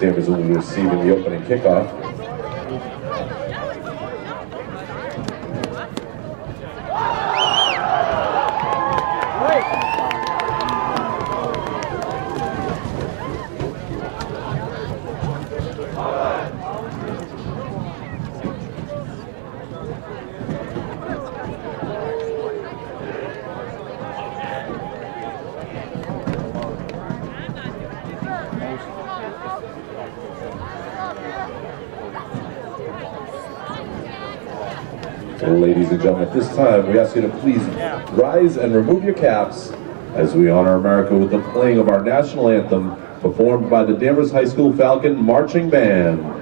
Danvers will be receiving the opening kickoff. Ladies and gentlemen, at this time, we ask you to please rise and remove your caps as we honor America with the playing of our national anthem performed by the Danvers High School Falcon Marching Band.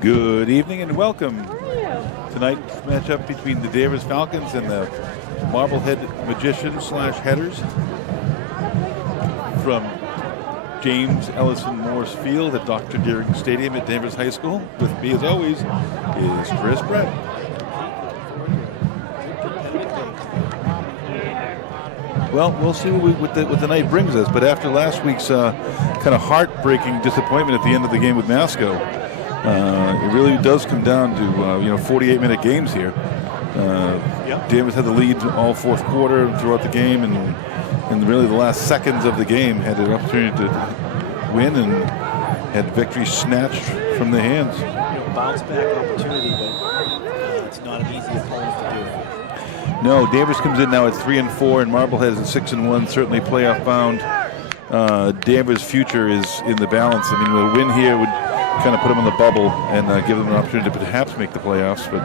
Good evening and welcome. Tonight's matchup between the Danvers Falcons and the Marblehead Magicians / Headers from James Ellison Morse Field at Dr. Deering Stadium at Danvers High School. With me, as always, is Chris Brett. Well, we'll see what the night brings us. But after last week's kind of heartbreaking disappointment at the end of the game with Masco, it really does come down to 48-minute games here. Danvers had the lead all fourth quarter and throughout the game, and really the last seconds of the game had an opportunity to win and had victory snatched from their hands. Bounce back opportunity, but it's not an easy opponent to do. No, Danvers comes in now at 3-4, and Marblehead is at 6-1. Certainly playoff bound. Danvers' future is in the balance. I mean, a win here would kind of put them in the bubble and give them an opportunity to perhaps make the playoffs, but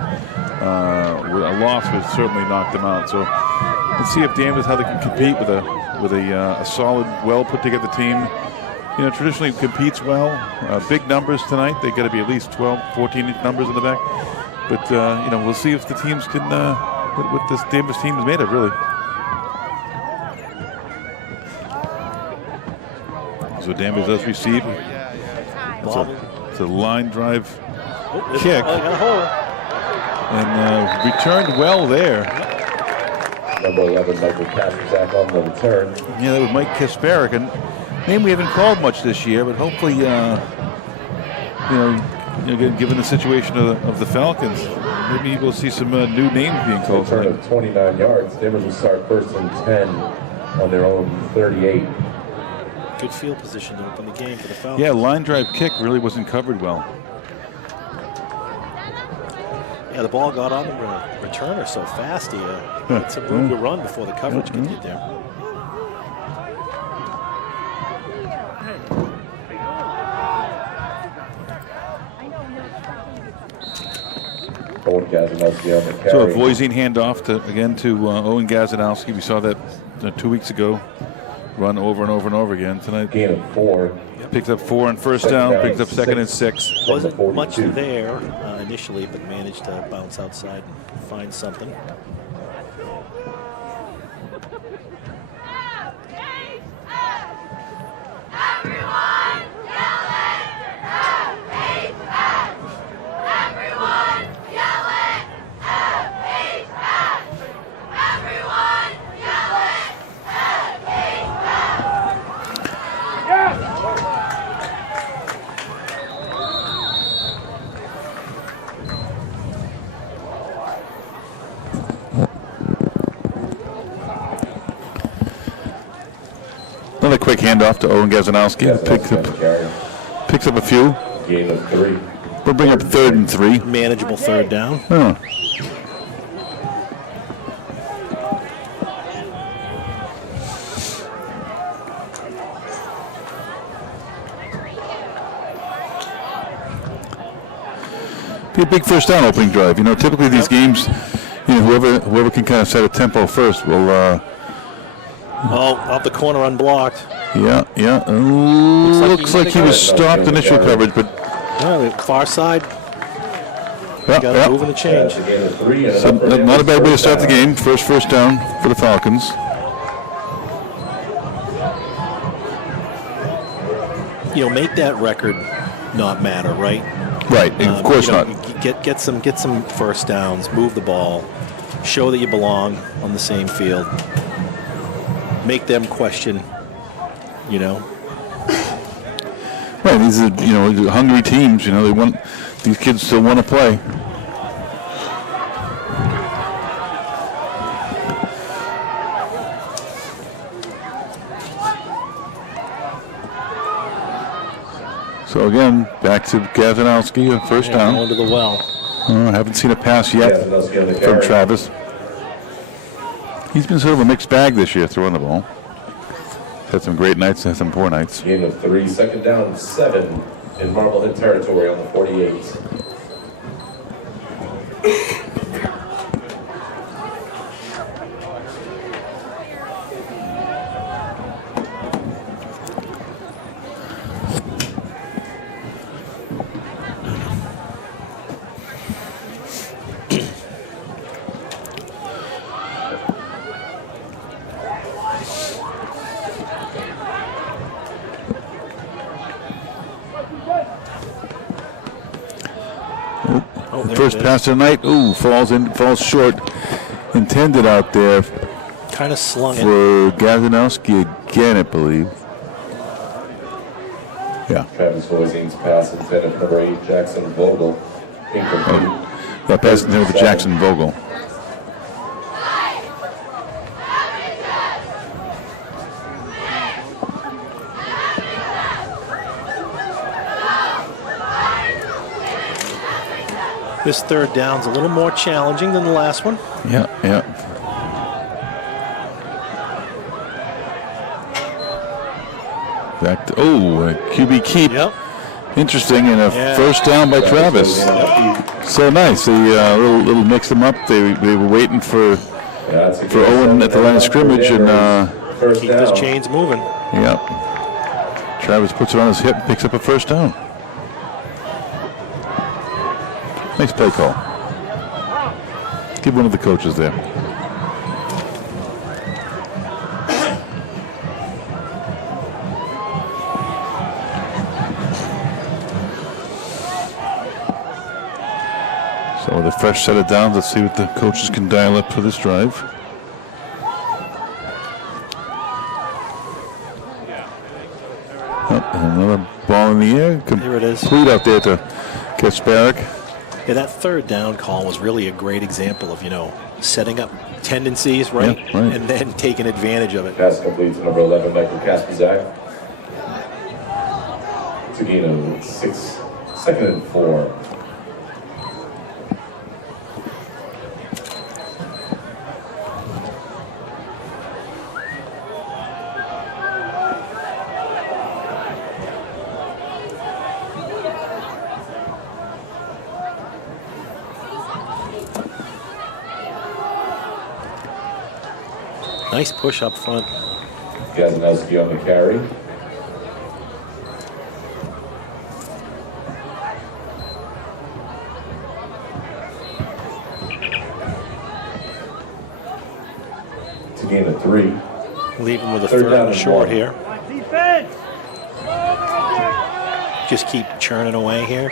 a loss would certainly knock them out. So let's see if Danvers, how they can compete with a solid, well put together team. Traditionally competes well. Big numbers tonight. They got to be at least 12, 14 numbers in the back. But we'll see if the teams can what this Danvers team is made of, really. So Danvers does receive. It's a line drive kick. And returned well there. Number 11, Michael Kasprzak on the return. Yeah, that was Mike Kasparek, a name we haven't called much this year, but hopefully, given the situation of the Falcons, maybe we'll see some new names being called. Return of 29 yards. Danvers will start first and 10 on their own 38. Good field position to open the game for the Falcons. Yeah, line drive kick really wasn't covered well. Yeah, the ball got on the returner so fast he had some room to run before the coverage could get there. Owen Gazanowski on the carry. So a Voisine handoff to Owen Gazanowski. We saw that 2 weeks ago. Run over and over and over again tonight. Gain of 4. Picks up 4 on first down. Picks up second and 6. Wasn't much there initially, but managed to bounce outside and find something. Another quick handoff to Owen Gazanowski. Picks up a few. Gain of 3. We'll bring up 3rd and 3. Manageable 3rd down. Oh. Be a big first down opening drive. You know, typically these games, you know, whoever can kind of set a tempo first will. Up the corner unblocked. Yeah. Looks like he was stopped initial coverage, but the far side. Got to move and a change. So not a bad way to start the game. First down for the Falcons. You know, make that record not matter, right? Right, of course not. Get some first downs, move the ball, show that you belong on the same field. Make them question, you know. Right, these are, you know, hungry teams. You know, these kids still want to play. So again, back to Gazanowski, a first down. Going to the well. I haven't seen a pass yet from Travis. He's been sort of a mixed bag this year throwing the ball. Had some great nights and had some poor nights. Gain of 3, 2nd down, 7 in Marblehead territory on the 48. First pass tonight, falls short. Intended out there. Kind of slung for Gazanowski again, I believe. Yeah. Travis Voisin's pass intended for number 8, Jackson Vogel. Incomplete. That pass intended for Jackson Vogel. This 3rd down's a little more challenging than the last one. Yeah. Back to, QB keep. Yep. Interesting, and a first down by Travis. So nice. They little mix them up. They were waiting for Owen at the line of scrimmage, and keep his chains moving. Yep. Travis puts it on his hip and picks up a first down. Nice play call. Give one of the coaches there. So with a fresh set of downs, let's see what the coaches can dial up for this drive. Another ball in the air. Here it is. Complete out there to Kasparic. Yeah, that 3rd down call was really a great example of, you know, setting up tendencies, right? Yeah, right. And then taking advantage of it. Pass complete to number 11, Michael Kaspizak. To gain of 6, 2nd and 4. Nice push up front. Gazanowski on the carry. To gain of 3. Leave him with a 3rd down and short here. Defense! Just keep churning away here.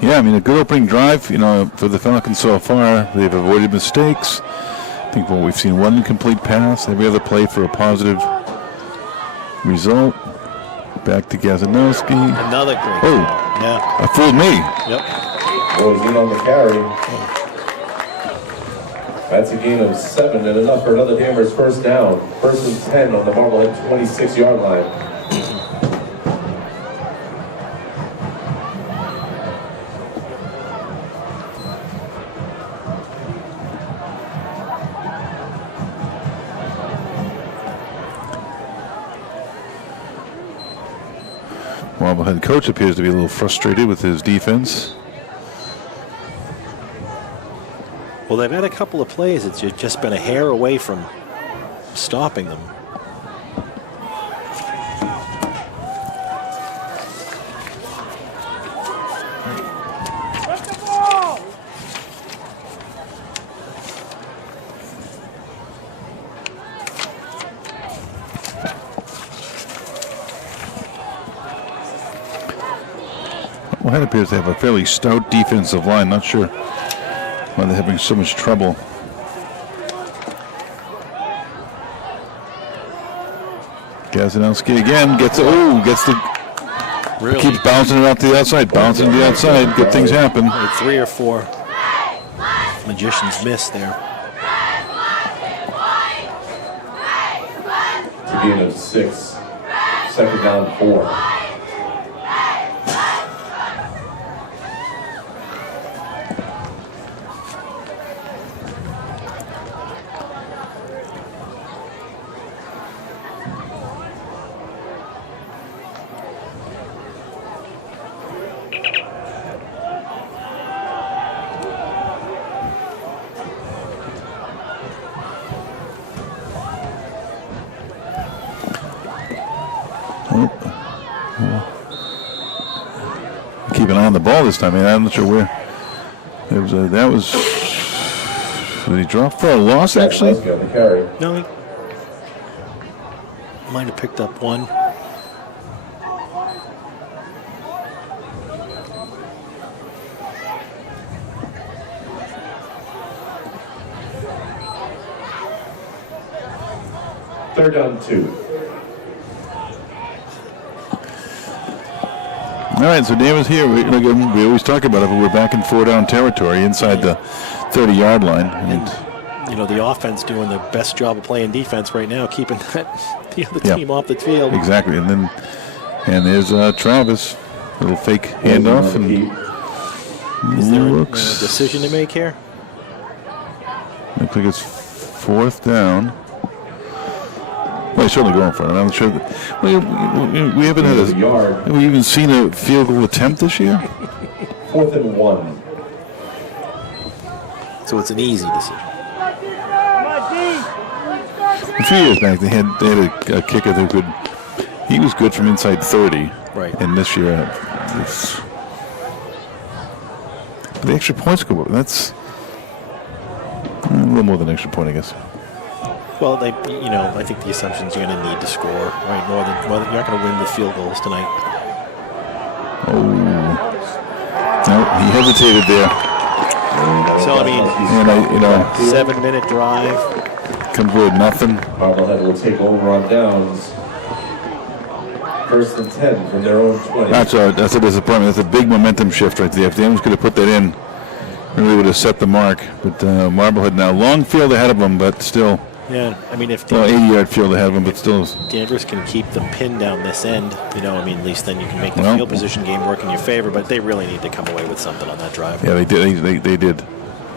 Yeah, I mean, a good opening drive, you know, for the Falcons so far. They've avoided mistakes. I think we've seen one incomplete pass, every other play for a positive result. Back to Gazanowski. Another great. Oh, yeah. That fooled me. Yep. Voisin on the carry. That's a gain of 7 and enough for another Danvers first down. 1st and 10 on the Marblehead 26-yard line. Marblehead coach appears to be a little frustrated with his defense. Well, they've had a couple of plays. It's just been a hair away from stopping them. Marblehead appears to have a fairly stout defensive line. Not sure why they're having so much trouble. Gazanowski again gets the Really? keeps bouncing it out to the outside, bouncing to the outside. Good things happen. Like 3 or 4 magicians missed there. It's a gain of 6. 2nd down 4. Keep an eye on the ball this time. I'm not sure where. That was. Did he drop for a loss, actually? No, he might have picked up one. Third down 2. All right, so Danvers here. We always talk about it, but we're back in 4-down territory inside the 30-yard line. And, you know, the offense doing their best job of playing defense right now, keeping the other team off the field. Exactly, and there's Travis, little fake handoff, and Is there a decision to make here? Looks like it's 4th down. Well, he's certainly going for it. I'm not sure. We haven't had have we even seen a field goal attempt this year? 4th and 1. So it's an easy decision. A few years back, they had a kicker that could. He was good from inside 30. Right. And this year, the extra point score. That's a little more than an extra point, I guess. Well, I think the assumption is you're going to need to score, right? More than you're not going to win with field goals tonight. Oh, no, he hesitated there. So I mean, 7-minute drive. Convert nothing. Marblehead will take over on downs. 1st and 10 from their own 20. That's a disappointment. That's a big momentum shift right there. If Danvers could have put that in, really would have set the mark. But Marblehead now long field ahead of them, but still. Yeah, I mean, if 80-yard field ahead of them, but still. Danvers can keep the pin down this end, at least then you can make the field position game work in your favor. But they really need to come away with something on that drive. Yeah, they did. They did.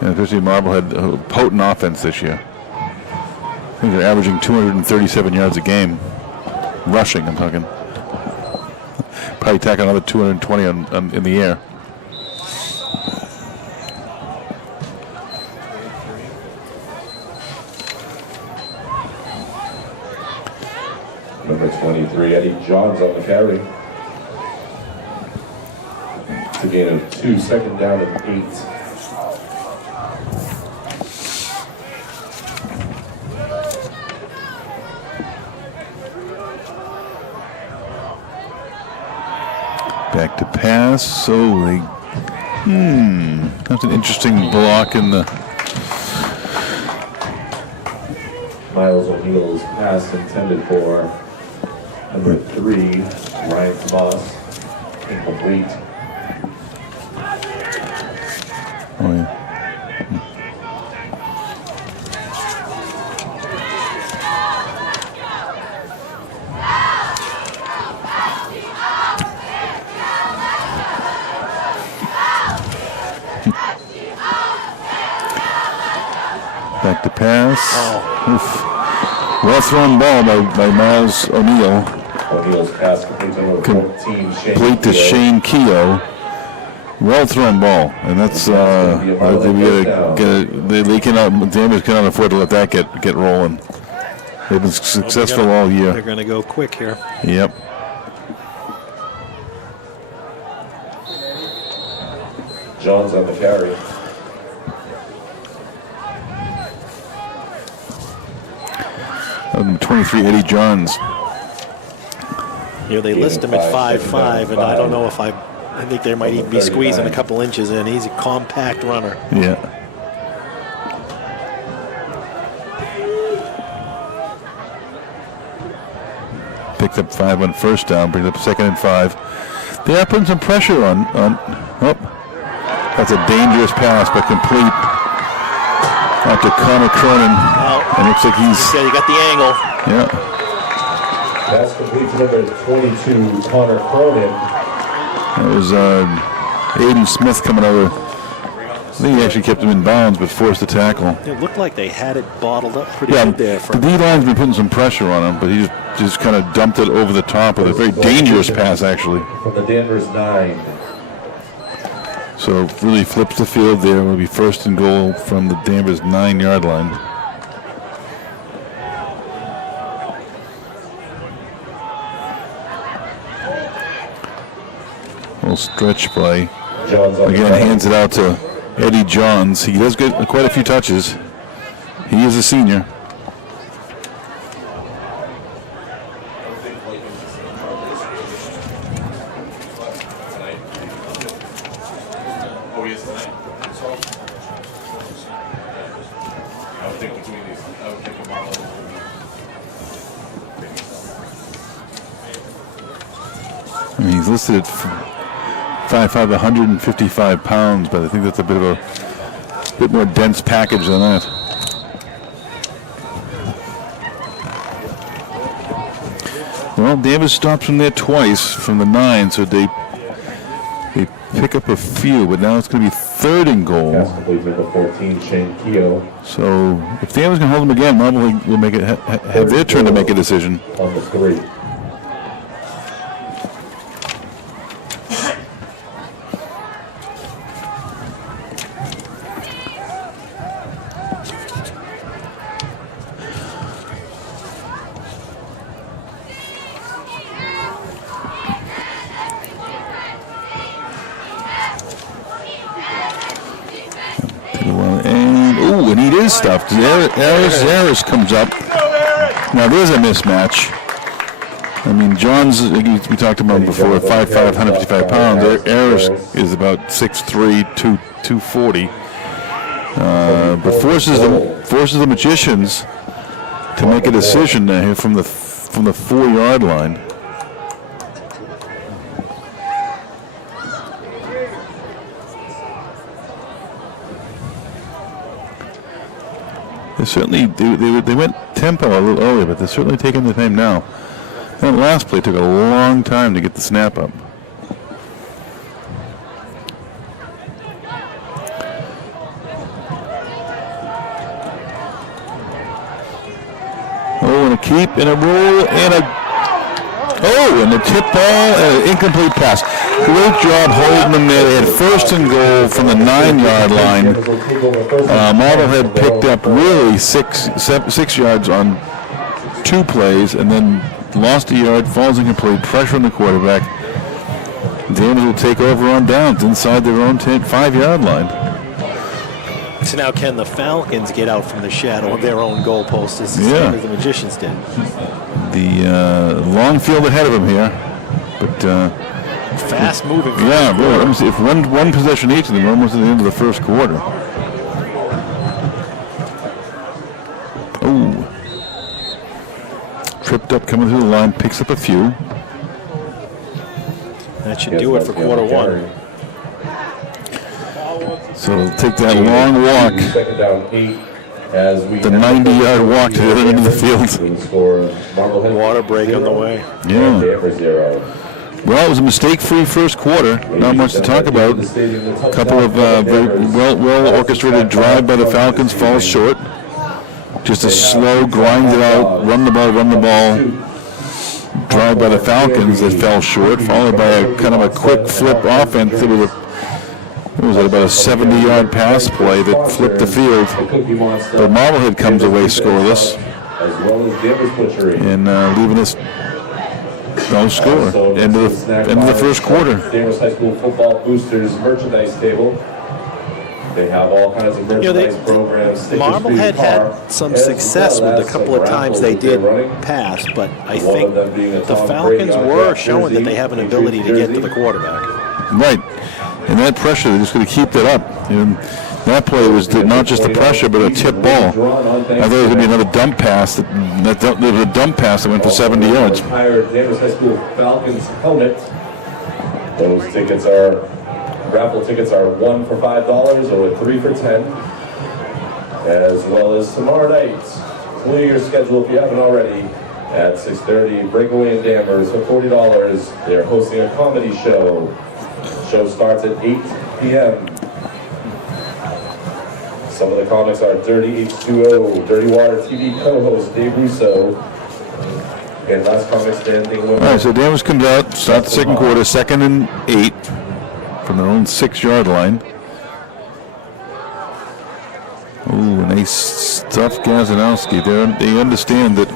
And especially Marblehead, a potent offense this year. I think they're averaging 237 yards a game, rushing. I'm talking. Probably tack another 220 in the air. Number 23, Eddie Johns on the carry. It's a gain of 2, 2nd down and 8. Back to pass, so they, that's an interesting block in the. Miles O'Neill's pass intended for number 3, Ryan Tomas, incomplete. Oh, yeah. Back to pass. Oh. Oof. Well thrown ball by Miles O'Neill. O'Neill's pass complete to number 14, Shane Complete to Keogh. Shane Keogh. Well thrown ball, and that's they cannot. Danvers cannot afford to let that get rolling. They've been successful all year. They're going to go quick here. Yep. Johns on the carry. Number 23, Eddie Johns. Here they list him at 5'5", and I don't know if I think they might even be squeezing a couple inches in. He's a compact runner. Yeah. Picked up 5 on first down, brings up 2nd and 5. They are putting some pressure on. Oh, that's a dangerous pass, but complete out to Connor Cronin. And looks like he's. Yeah, you got the angle. Yeah. Pass complete to number 22, Connor Cronin. That was Aiden Smith coming over. I think he actually kept him in bounds, but forced the tackle. It looked like they had it bottled up pretty good there. The D-line's been putting some pressure on him, but he just kind of dumped it over the top with a very dangerous pass, actually. From the Danvers 9. So really flips the field there. It will be 1st and goal from the Danvers 9-yard line. Little stretch play. Again, hands it out to Eddie Johns. He does get quite a few touches. He is a senior. I mean, he's listed at 5'5", 155 pounds, but I think that's a bit more dense package than that. Well, Danvers stops from there twice from the 9, so they pick up a few, but now it's going to be 3rd and goal. Pass complete to number 14, Shane Keogh. So if Danvers can hold them again, Marblehead will make it have their turn to make a decision. On the 3. And he is stuffed. Harris comes up. Now there's a mismatch. I mean, Johns, we talked about him before, 5'5", 155 pounds. Harris is about 6'3", 240. But forces the Magicians to make a decision here from the 4-yard line. They went tempo a little earlier, but they're certainly taking the time now. That last play took a long time to get the snap up. Oh, and a keep, and a roll, and the tip ball, and an incomplete pass. Great job holding them there. They had 1st and goal from the 9-yard line. Marblehead picked up really 6 yards on 2 plays, and then lost a yard, falls incomplete, pressure on the quarterback. Danvers will take over on downs inside their own 5-yard line. So now can the Falcons get out from the shadow of their own goalpost as the Magicians did? The long field ahead of them here, but fast moving. Yeah, really. If one possession each of them, almost at the end of the 1st quarter. Oh, tripped up coming through the line, picks up a few. That should do it for quarter 1. So they'll take that long walk. 2nd down 8 as we the 90-yard walk to the other end of the field. Water break on the way. Yeah. Well, it was a mistake-free 1st quarter. Not much to talk about. A couple of very well-orchestrated drive by the Falcons falls short. Just a slow, grind it out, run the ball, drive by the Falcons that fell short, followed by a kind of a quick flip offense. It was about a 70-yard pass play that flipped the field. But Marblehead comes away scoreless and leaving us no score. End of the first quarter. Danvers High School football boosters merchandise table. They have all kinds of merchandise programs. Marblehead had some success with a couple of times they did pass, but I think the Falcons were showing that they have an ability to get to the quarterback. Right. And that pressure, they're just going to keep that up. And that play was not just the pressure, but a tip ball. I thought it was going to be another dump pass. There was a dump pass that went for 70 yards. Danvers High School Falcons helmet. Those tickets are, raffle tickets are 1 for $5 or 3 for $10. As well as tomorrow night, clear your schedule if you haven't already. At 6:30, Breakaway in Danvers for $40. They're hosting a comedy show. Show starts at 8 p.m. Some of the comics are Dirty H2O, Dirty Water TV co-host Dave Russo, and last comic standing. All right, so Danvers comes out, start the second quarter, 2nd and 8 from their own 6-yard line. Ooh, and they stuff Gazanowski. They understand that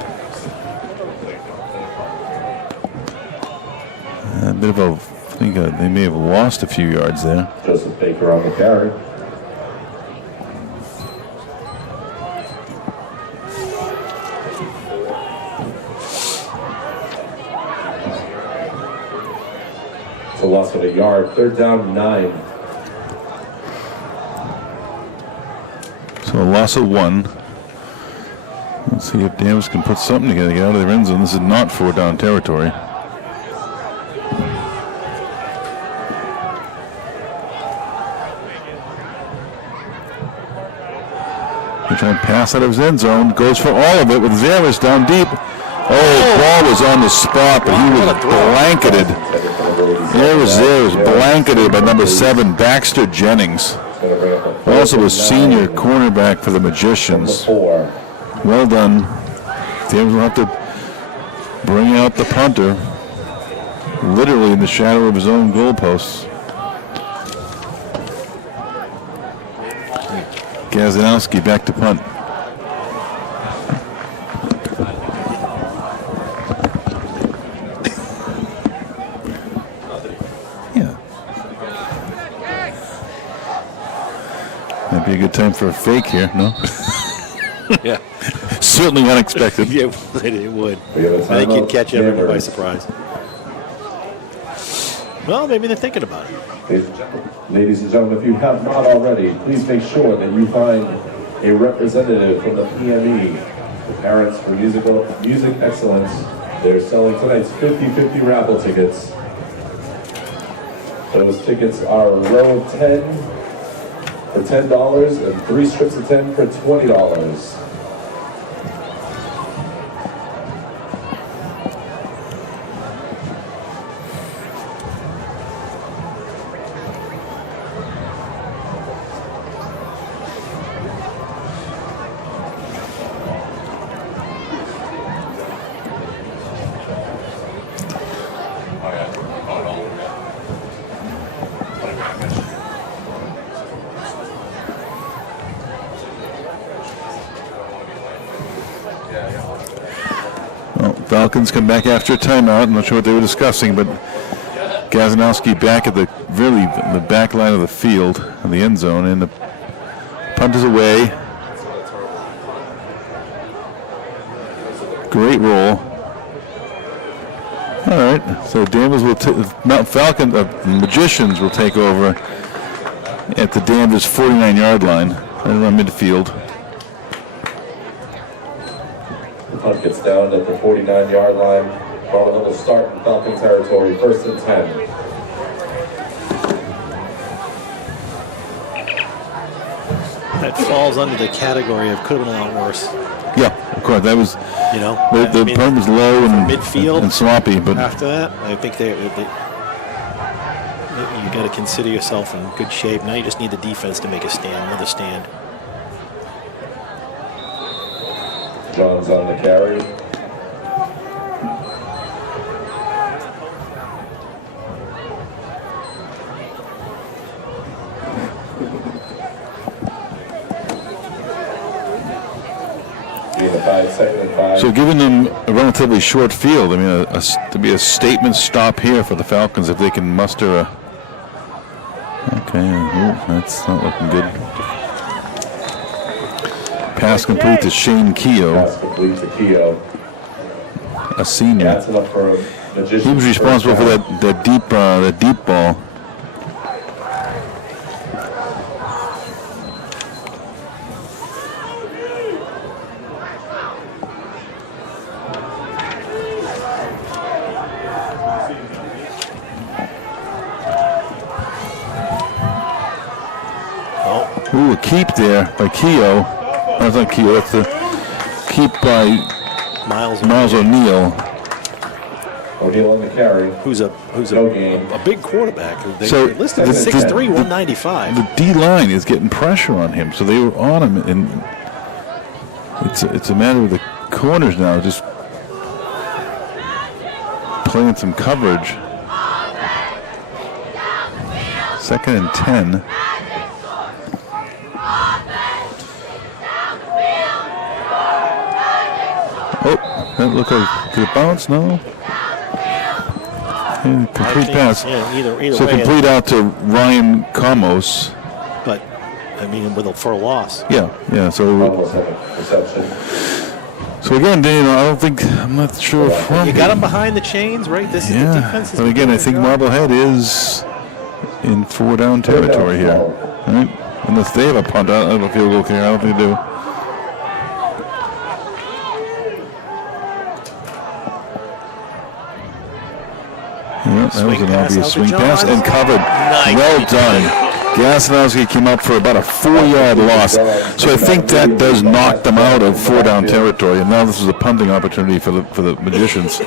a bit of a. I think they may have lost a few yards there. Joseph Baker on the carry. It's a loss of a yard. 3rd down, 9. So a loss of 1. Let's see if Danvers can put something together to get out of their end zone. This is not 4-down territory. Trying to pass out of his end zone, goes for all of it with Zaris down deep. Oh, ball was on the spot, but he was blanketed. There was blanketed by number 7, Baxter Jennings. Also a senior cornerback for the Magicians. Well done. Danvers will have to bring out the punter, literally in the shadow of his own goalposts. Gazanowski back to punt. Yeah. Might be a good time for a fake here, no? Yeah. Certainly unexpected. Yeah, it would. I think you'd catch everyone by surprise. Well, maybe they're thinking about it. Ladies and gentlemen, if you have not already, please make sure that you find a representative from the PME, the Parents for Music Excellence. They're selling tonight's 50-50 raffle tickets. Those tickets are a row of 10 for $10 and 3 strips of 10 for $20. Falcons come back after a timeout. I'm not sure what they were discussing, but Gazanowski back at the back line of the field, in the end zone, and the punt is away. Great roll. All right, so Danvers will Magicians will take over at the Danvers 49-yard line, right around midfield. Punt gets down at the 49-yard line. Marblehead will start in Falcon territory, 1st and 10. That falls under the category of could have been a lot worse. Yeah, of course. That was, the punt was low and midfield and sloppy. But after that, I think you got to consider yourself in good shape. Now you just need the defense to make a stand, another stand. John's on the carry. So giving them a relatively short field, I mean, to be a statement stop here for the Falcons if they can muster a... Okay, that's not looking good. Pass complete to Shane Keogh. Pass complete to Keogh. A senior. That's enough for a magician. He was responsible for that deep ball. Ooh, a keep there by Keogh. That's not Keogh, that's the keep by Miles O'Neill. O'Neill on the carry. Who's a big quarterback. They listed at 6'3", 195. The D-line is getting pressure on him, so they were on him, and it's a matter of the corners now, just playing some coverage. 2nd and 10. Oh, that looked like, did it bounce? No. And complete pass. Yeah, either so way, complete out to Ryan Comos. But, I mean, for a loss. Yeah. So again, I'm not sure. You got him behind the chains, right? This is the defense. But again, I think Marblehead is in 4-down territory here. Right? Unless they have a punt. I don't know if he'll go here. I don't think they do. Yeah, that was an obvious swing pass and covered. Nice. Well done. Gasanowski came up for about a 4-yard loss. So I think that does knock them out of 4-down territory. And now this is a punting opportunity for the Magicians.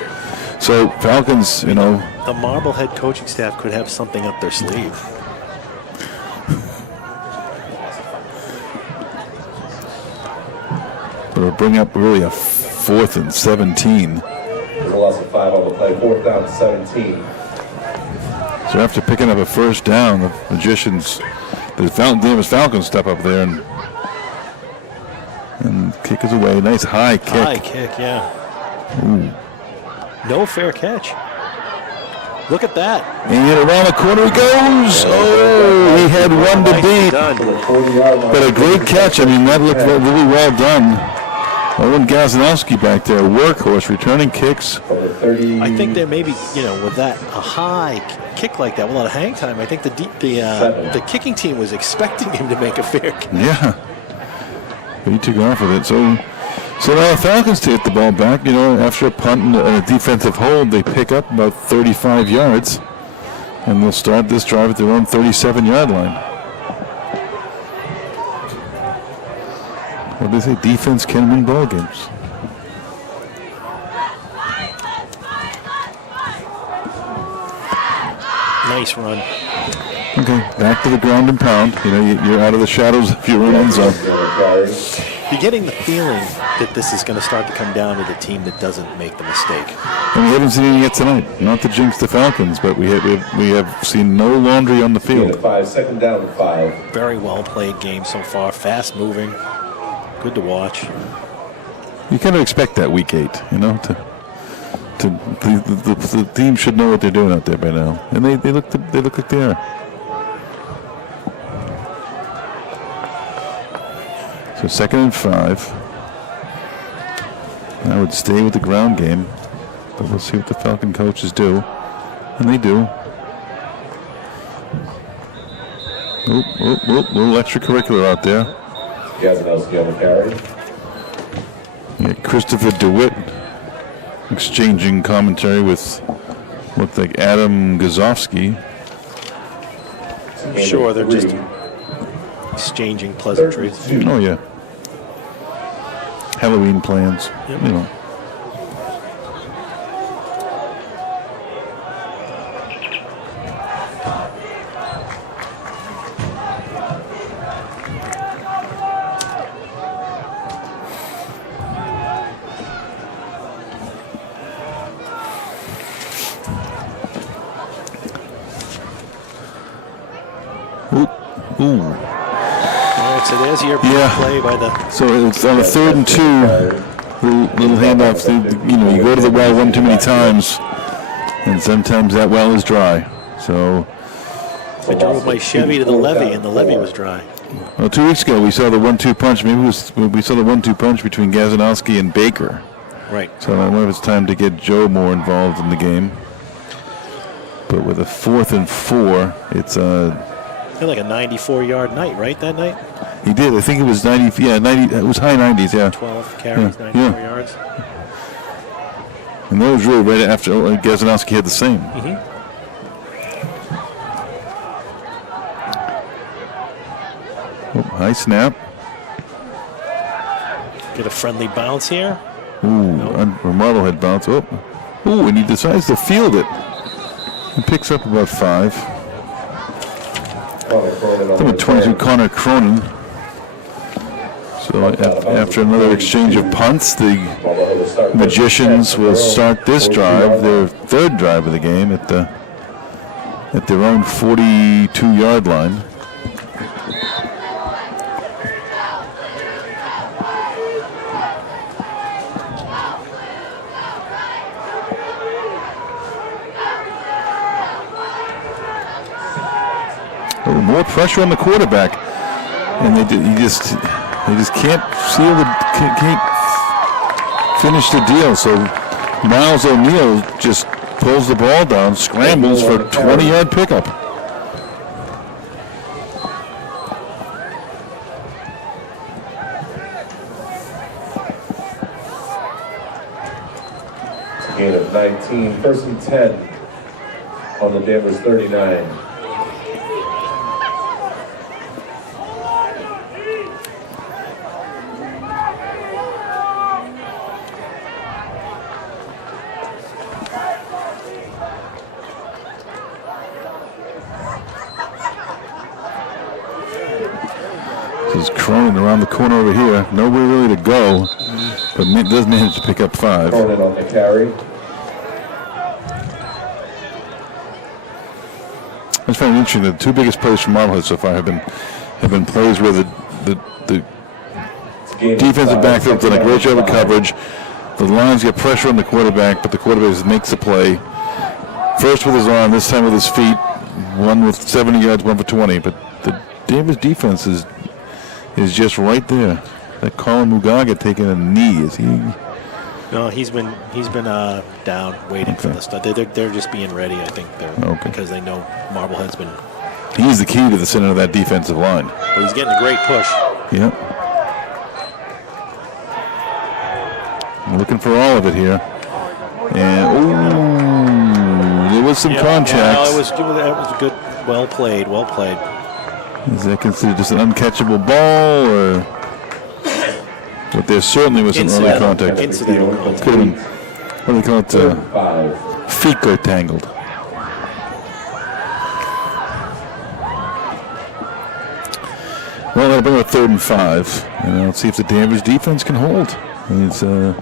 So Falcons, the Marblehead coaching staff could have something up their sleeve. But it'll bring up really a 4th and 17. There's a loss of 5 on the play, 4th down, 17. So after picking up a 1st down, the Magicians, the Danvers Falcons step up there and kick us away. Nice high kick. High kick, yeah. Ooh. No fair catch. Look at that. And around the corner he goes. Oh, he had one to beat. But a great catch. I mean, that looked really well done. Owen Gasanowski back there, workhorse, returning kicks. I think there may be, with that, a high kick like that, with a lot of hang time, I think the kicking team was expecting him to make a fair catch. Yeah. But he took off with it. So now the Falcons take the ball back. After a punt and a defensive hold, they pick up about 35 yards. And they'll start this drive at their own 37-yard line. What do they say? Defense can win ball games. Nice run. Okay, back to the ground and pound. You're out of the shadows of your own end zone. You're getting the feeling that this is going to start to come down to the team that doesn't make the mistake. And we haven't seen any yet tonight. Not to jinx the Falcons, but we have seen no laundry on the field. 2nd down and 5. Very well played game so far. Fast moving. Good to watch. You kind of expect that week 8, the team should know what they're doing out there by now, and they look like they are. So 2nd and 5. I would stay with the ground game, but we'll see what the Falcon coaches do, and they do. Little extracurricular out there. Gasanowski on the carry. Yeah, Christopher DeWitt exchanging commentary with looked like Adam Gazowski. Sure, they're just exchanging pleasantries. Oh yeah. Halloween plans, Yep. Ooh. All right, so there's your play by the. So it's on a 3rd and 2. Little handoffs. You go to the well one too many times, and sometimes that well is dry. So. I drove my Chevy to the levee, and the levee was dry. Well, 2 weeks ago we saw the 1-2 punch. Maybe we saw the 1-2 punch between Gazanowski and Baker. Right. So I wonder if it's time to get Joe more involved in the game. But with a 4th and 4, it's like a 94-yard night, right? That night. He did. I think it was 90. Yeah, 90. It was high 90s. Yeah. 12 carries, 94 yards. And that was really right after Gazanowski had the same. Oh, high snap. Get a friendly bounce here. Or Marblehead bounce. And he decides to field it. He picks up about 5. Number 22, Connor Cronin. So after another exchange of punts, the Magicians will start this drive, their 3rd drive of the game, at their own 42-yard line. More pressure on the quarterback, and they just can't can't finish the deal. So Miles O'Neill just pulls the ball down, scrambles for a 20-yard pickup. Gain of 19, 1st and 10 on the Danvers 39. This is Cronin around the corner over here. Nowhere really to go, but does manage to pick up 5. Cronin on the carry. I find it interesting that the 2 biggest plays from Marblehead so far have been plays where the defensive backfield done a great job of coverage. The Lions get pressure on the quarterback, but the quarterback makes the play. First with his arm, this time with his feet. One with 70 yards, one for 20. But the Danvers defense is just right there. That Colin Mugaga taking a knee. Is he? No, he's been down waiting for the stuff. They're just being ready. I think because they know Marblehead's been. He's the key to the center of that defensive line. Well, he's getting a great push. Yep. Looking for all of it here, and there was some contact. Yeah, it was good. Well played. Well played. Is that considered just an uncatchable ball, or? But there certainly was some early contact. Incidental contact. Could have been, what do they call it? Feet got tangled. Well, that'll bring a 3rd and 5. And let's see if the Danvers defense can hold. It's a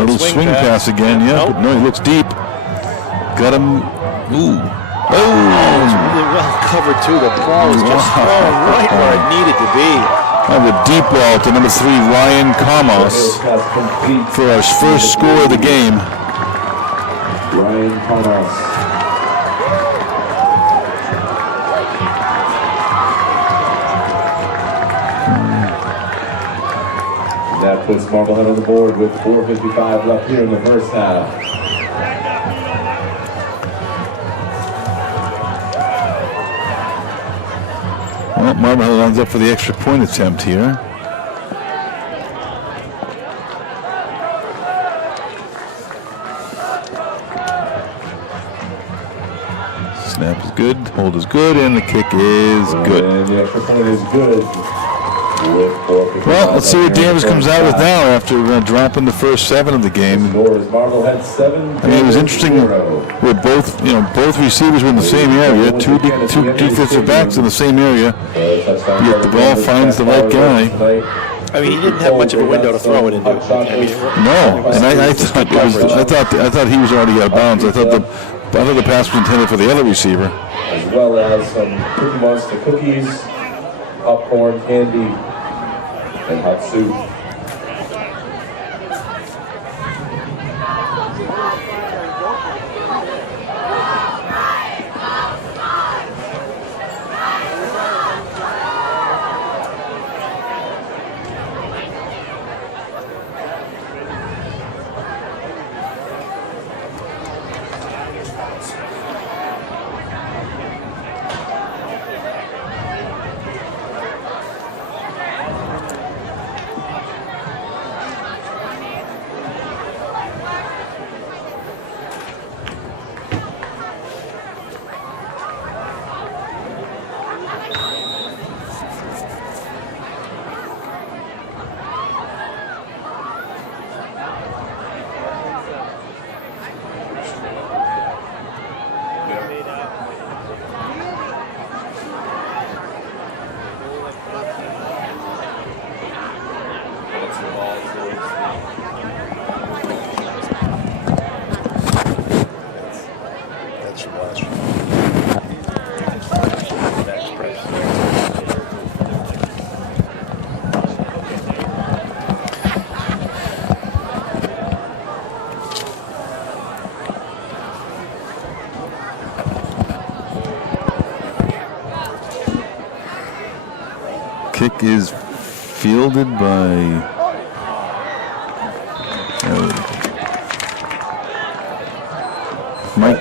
little swing pass again, but no, he looks deep. Got him. Ooh. Oh! It's really well covered, too. The ball is just thrown right where it needed to be. The deep ball to number 3, Ryan Kamos, for our first score of the game. Ryan Kamos. That puts Marblehead on the board with 4:55 left here in the first half. Well, Marblehead lines up for the extra point attempt here. Snap is good, hold is good, and the kick is good. And the extra point is good. Well, let's see what Danvers comes out with now after dropping the first 7 of the game. Marblehead 7. I mean, it was interesting with both receivers were in the same area, two defensive backs in the same area. Yet the ball finds the right guy. I mean, he didn't have much of a window to throw it into. No, and I thought he was already out of bounds. I thought the pass was intended for the other receiver. As well as some Cookie Monster cookies, popcorn, candy, and hot soup. Kick is fielded by Mike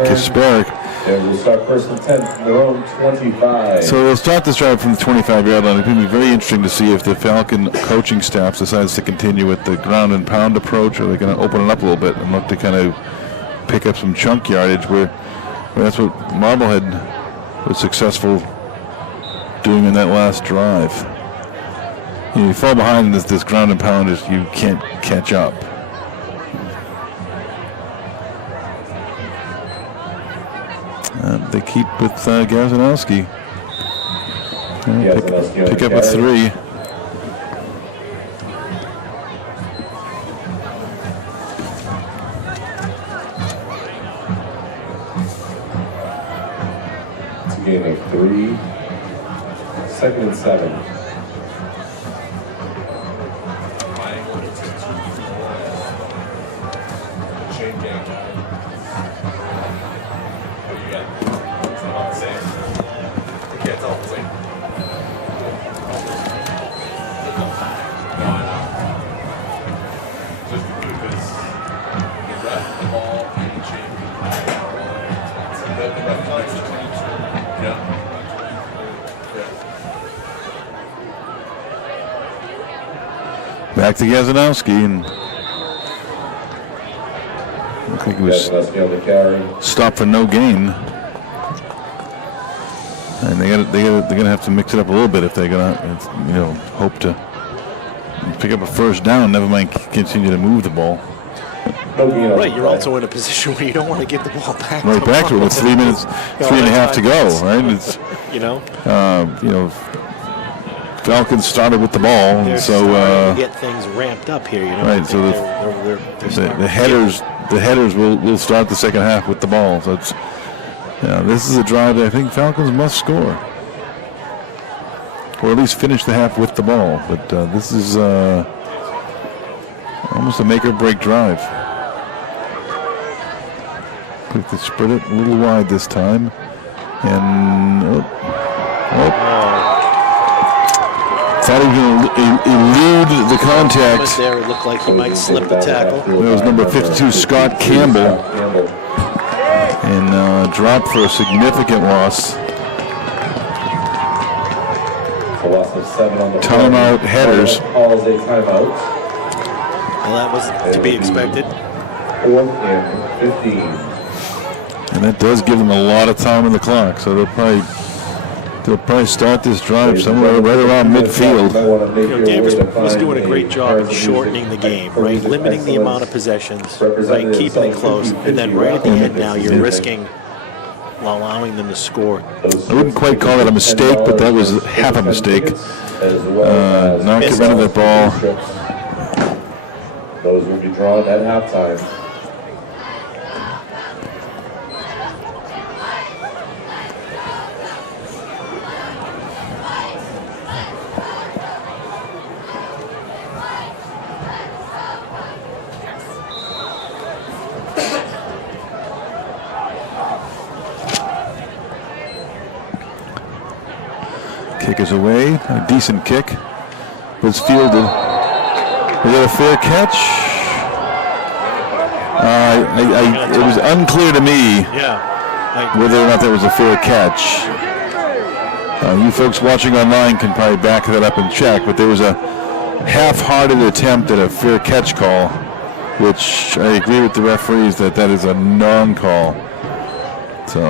Kasparek. And we'll start first and 10 from their own 25. So they'll start this drive from the 25-yard line. It's going to be very interesting to see if the Falcon coaching staff decides to continue with the ground and pound approach, or they're going to open it up a little bit and look to kind of pick up some chunk yardage where that's what Marblehead was successful doing in that last drive. You fall behind in this ground and pound, you can't catch up. They keep with Gazanowski. Pick up a 3. It's a gain of 3. 2nd and 7. Back to Gazanowski, and I think it was stopped for no gain. And they're gonna have to mix it up a little bit if they're gonna hope to pick up a first down. Never mind continue to move the ball. Right, you're also in a position where you don't want to get the ball back. Right, back to it with 3 minutes, 3.5 to go. Right, it's Falcons started with the ball, and so to get things ramped up here. Right, so the headers will start the second half with the ball. So it's this is a drive that I think Falcons must score, or at least finish the half with the ball. But this is almost a make or break drive. Quick to spread it a little wide this time, and thought he was going to elude the contact. There, it looked like he might slip the tackle. That was number 52, Scott Campbell, and dropped for a significant loss. A loss of 7 on the timeout headers. Calls a timeout. Well, that was to be expected. 4th and 15. And that does give them a lot of time on the clock, so they'll probably They'll probably start this drive somewhere right around midfield. Danvers was doing a great job of shortening the game, right? Limiting the amount of possessions, right? Keeping it close. And then right at the end now, you're risking allowing them to score. I wouldn't quite call it a mistake, but that was half a mistake. Not get rid of the ball. Those will be drawn at halftime. Kick is away, a decent kick, but it's fielded. We got a fair catch. It was unclear to me whether or not that was a fair catch. You folks watching online can probably back that up and check, but there was a half-hearted attempt at a fair catch call, which I agree with the referees that is a non-call. So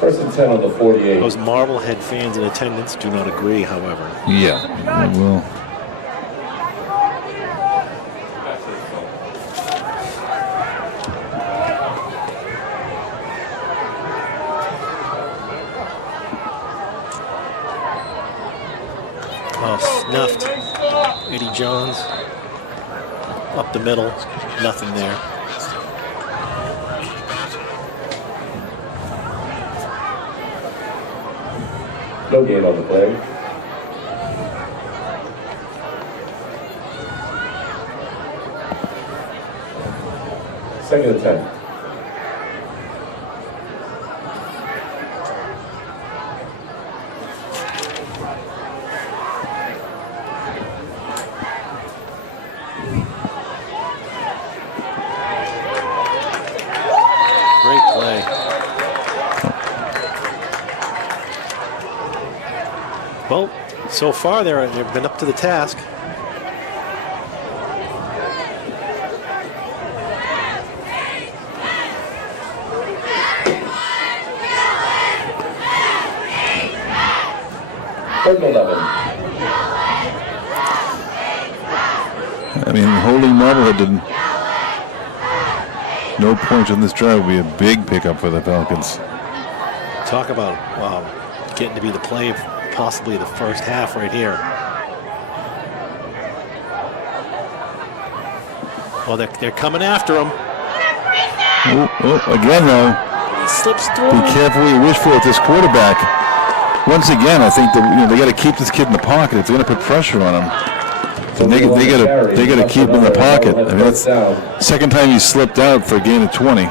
First and 10 on the 48. Those Marblehead fans in attendance do not agree, however. Yeah, well. Oh, snuffed. Eddie Johns up the middle, nothing there. No gain on the play. Second and 10. Great play. Well, so far they've been up to the task. Third and 11. I mean, holding Marblehead didn't. No points on this drive would be a big pickup for the Falcons. Talk about getting to be the play of possibly the first half right here. Well, they're coming after him. Again, though. He slips through. Be careful what you wish for with this quarterback. Once again, I think that they got to keep this kid in the pocket. It's going to put pressure on him. So they got to keep him in the pocket. I mean, that's the second time he's slipped out for a gain of 20.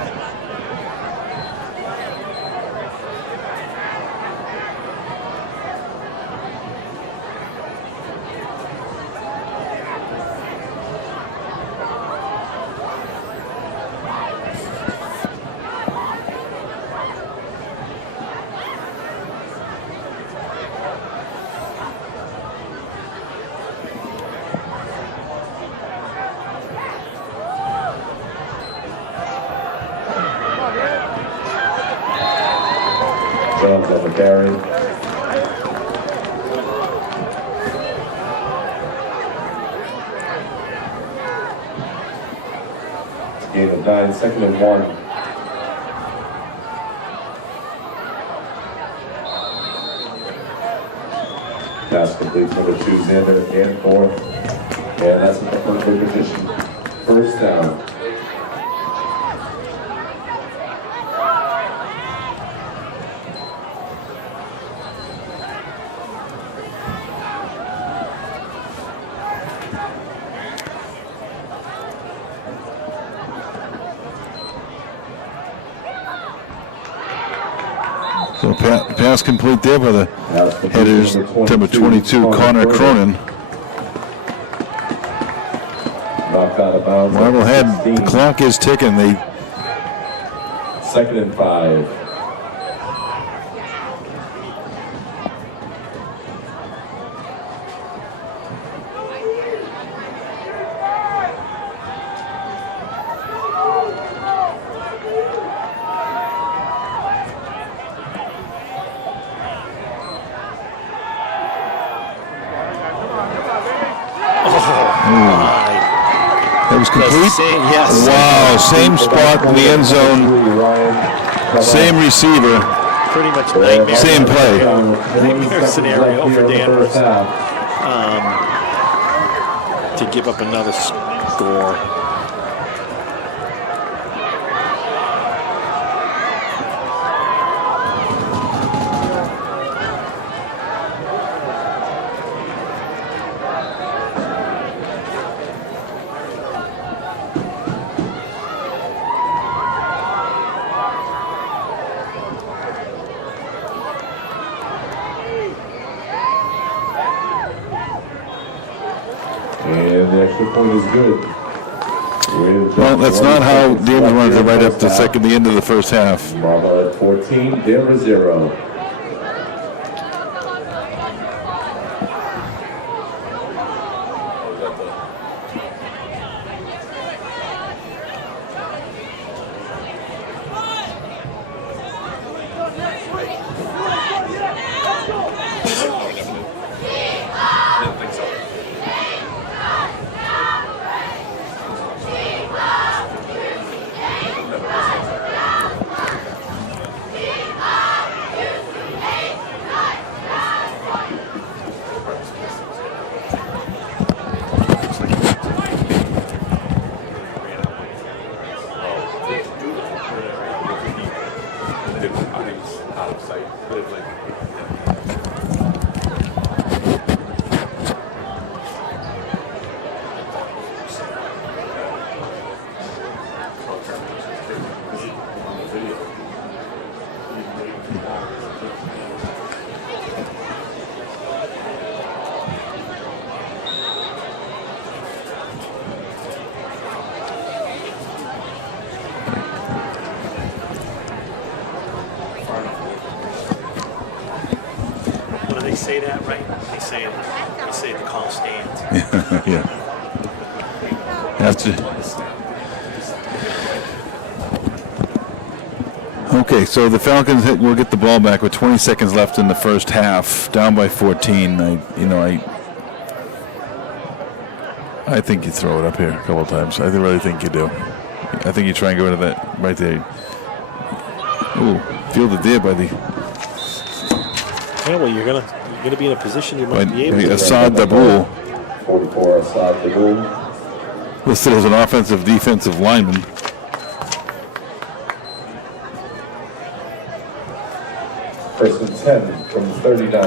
Jones on the carry. Gain of 9, second and 1. Pass complete number 2, Xander, and 4. And that's a perfect position. First down. So pass complete there by the headers, number 22, Connor Cronin. Knocked out of bounds. Marblehead, the clock is ticking. Second and 5. That was complete? Yes. Wow, same spot in the end zone. Same receiver. Pretty much nightmare. Same play. Nightmare scenario for Danvers to give up another score. And the extra point is good. Well, that's not how Danvers wanted to right up the end of the first half. Marblehead 14, Danvers 0. Say that right? They say the call stands. Yeah. Have to. Okay, so the Falcons will get the ball back with 20 seconds left in the first half, down by 14. I think you throw it up here a couple of times. I really think you do. I think you try and go into that right there. Ooh, fielded there by the. Yeah, well, you're gonna be in a position you might be able to. Assad Daboul. 44, Assad Daboul. Listed as an offensive defensive lineman. First and 10 from 39.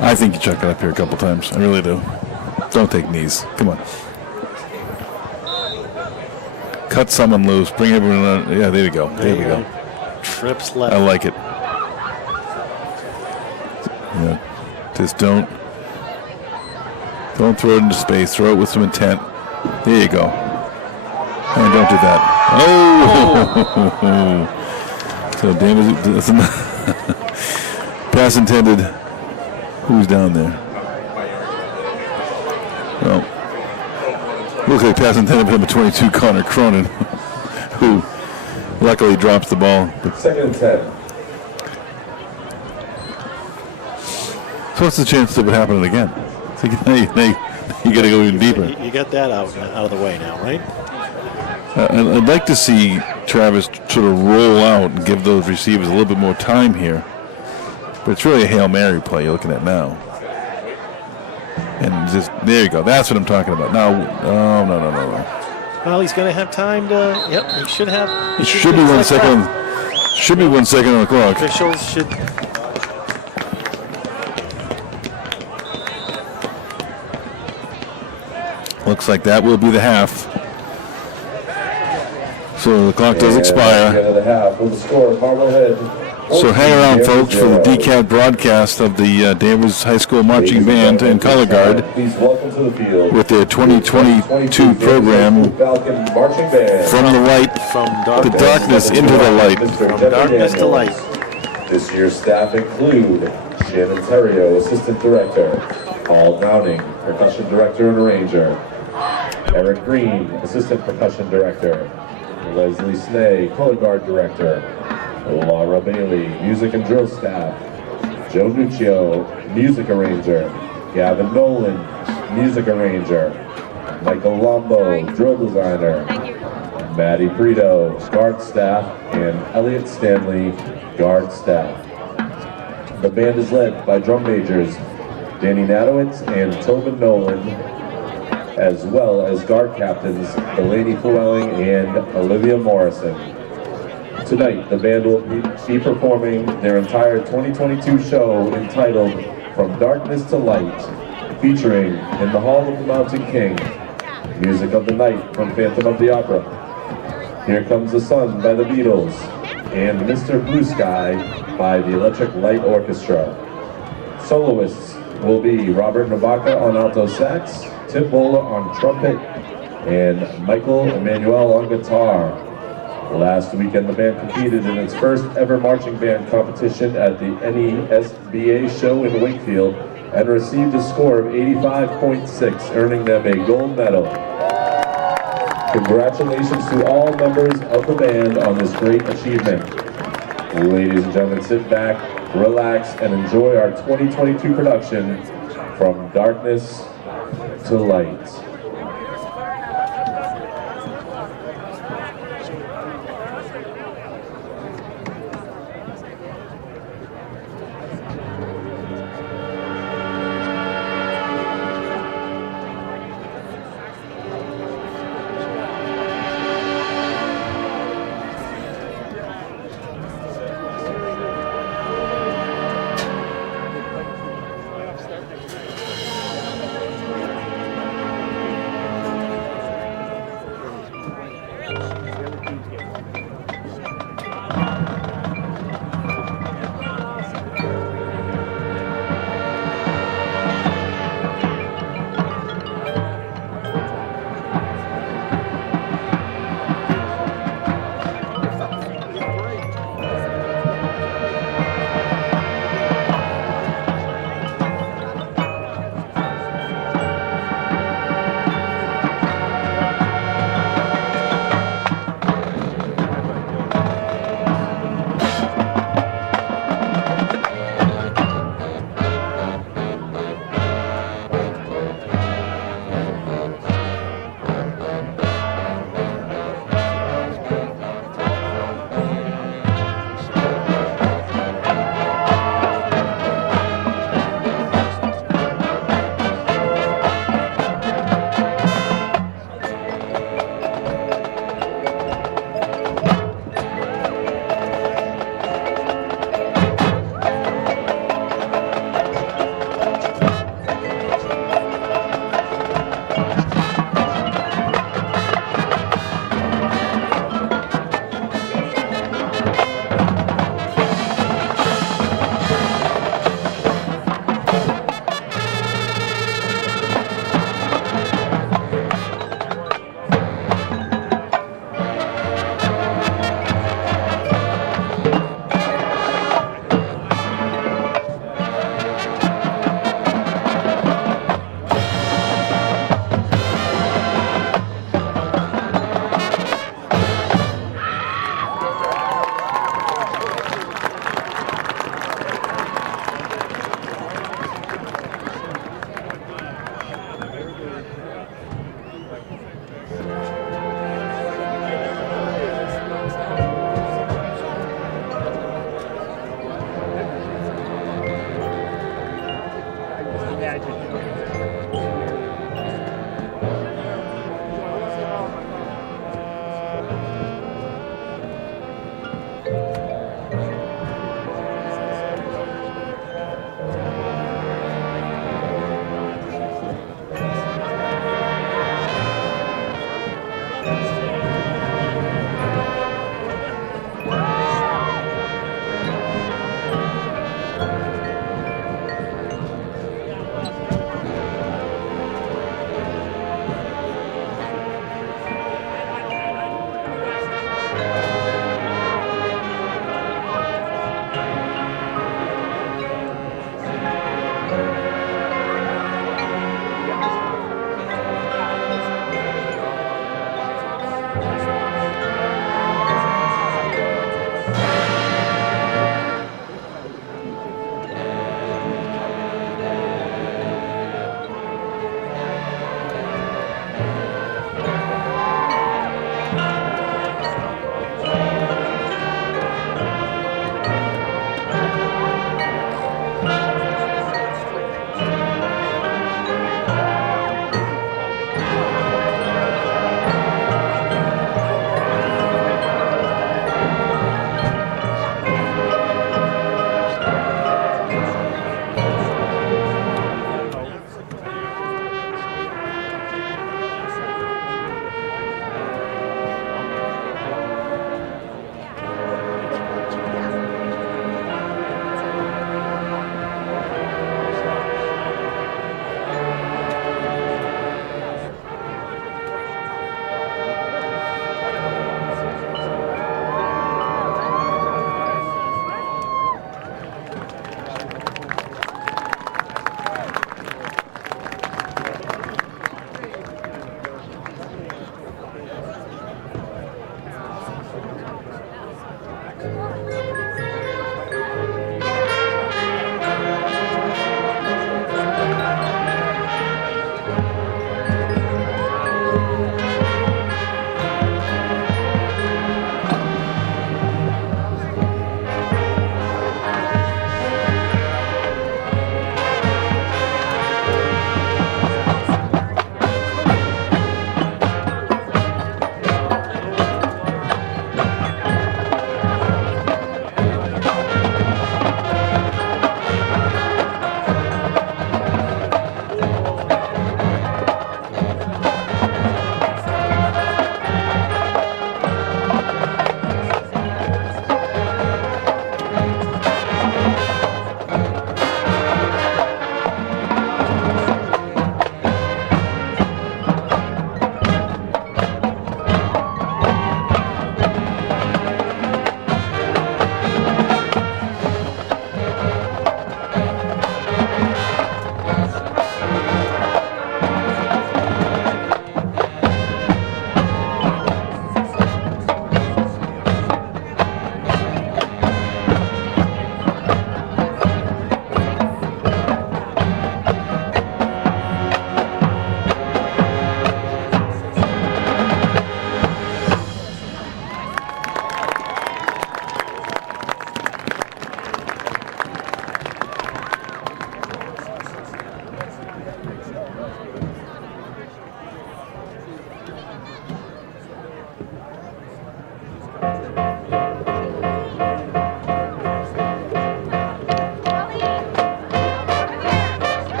I think you chuck it up here a couple times. I really do. Don't take knees. Come on. Cut someone loose. Bring everyone on. Yeah, there we go. There we go. Trips left. I like it. Yeah. Just don't throw it into space. Throw it with some intent. There you go. And don't do that. Oh! So Danvers, pass intended. Who's down there? Well, looks like pass intended for number 22, Connor Cronin, who luckily drops the ball. Second and 10. So what's the chance of it happening again? So you got to go even deeper. You got that out of the way now, right? I'd like to see Travis sort of roll out and give those receivers a little bit more time here. But it's really a Hail Mary play you're looking at now. And just, there you go. That's what I'm talking about. Now, no. Well, he's going to have time to, yep, he should have. It should be 1 second. Should be 1 second on the clock. Officials should. Looks like that will be the half. So the clock does expire. The half with the score, Marblehead. So hang around, folks, for the DCAT broadcast of the Danvers High School Marching Band and Color Guard with their 2022 program From the Light to Darkness into the Light. From darkness to light. This year's staff include Shannon Terrio, Assistant Director, Paul Browning, Percussion Director and Arranger, Eric Green, Assistant Percussion Director, Leslie Snay, Color Guard Director, Laura Bailey, Music and Drill Staff, Joe Nuccio, Music Arranger, Gavin Nolan, Music Arranger, Michael Lombo, drill designer, Maddie Brito, guard staff, and Elliot Stanley, guard staff. The band is led by drum majors Danny Nadowitz and Tobin Nolan, as well as guard captains Delaney Flewelling and Olivia Morrison. Tonight, the band will be performing their entire 2022 show entitled From Darkness to Light, featuring In the Hall of the Mountain King, Music of the Night from Phantom of the Opera, Here Comes the Sun by the Beatles, and Mr. Blue Sky by the Electric Light Orchestra. Soloists will be Robert Nabaka on alto sax, Tim Bola on trumpet, and Michael Emanuel on guitar. Last weekend, the band competed in its first ever marching band competition at the NESBA show in Wakefield and received a score of 85.6, earning them a gold medal. Congratulations to all members of the band on this great achievement. Ladies and gentlemen, sit back, relax, and enjoy our 2022 production, From Darkness to Light.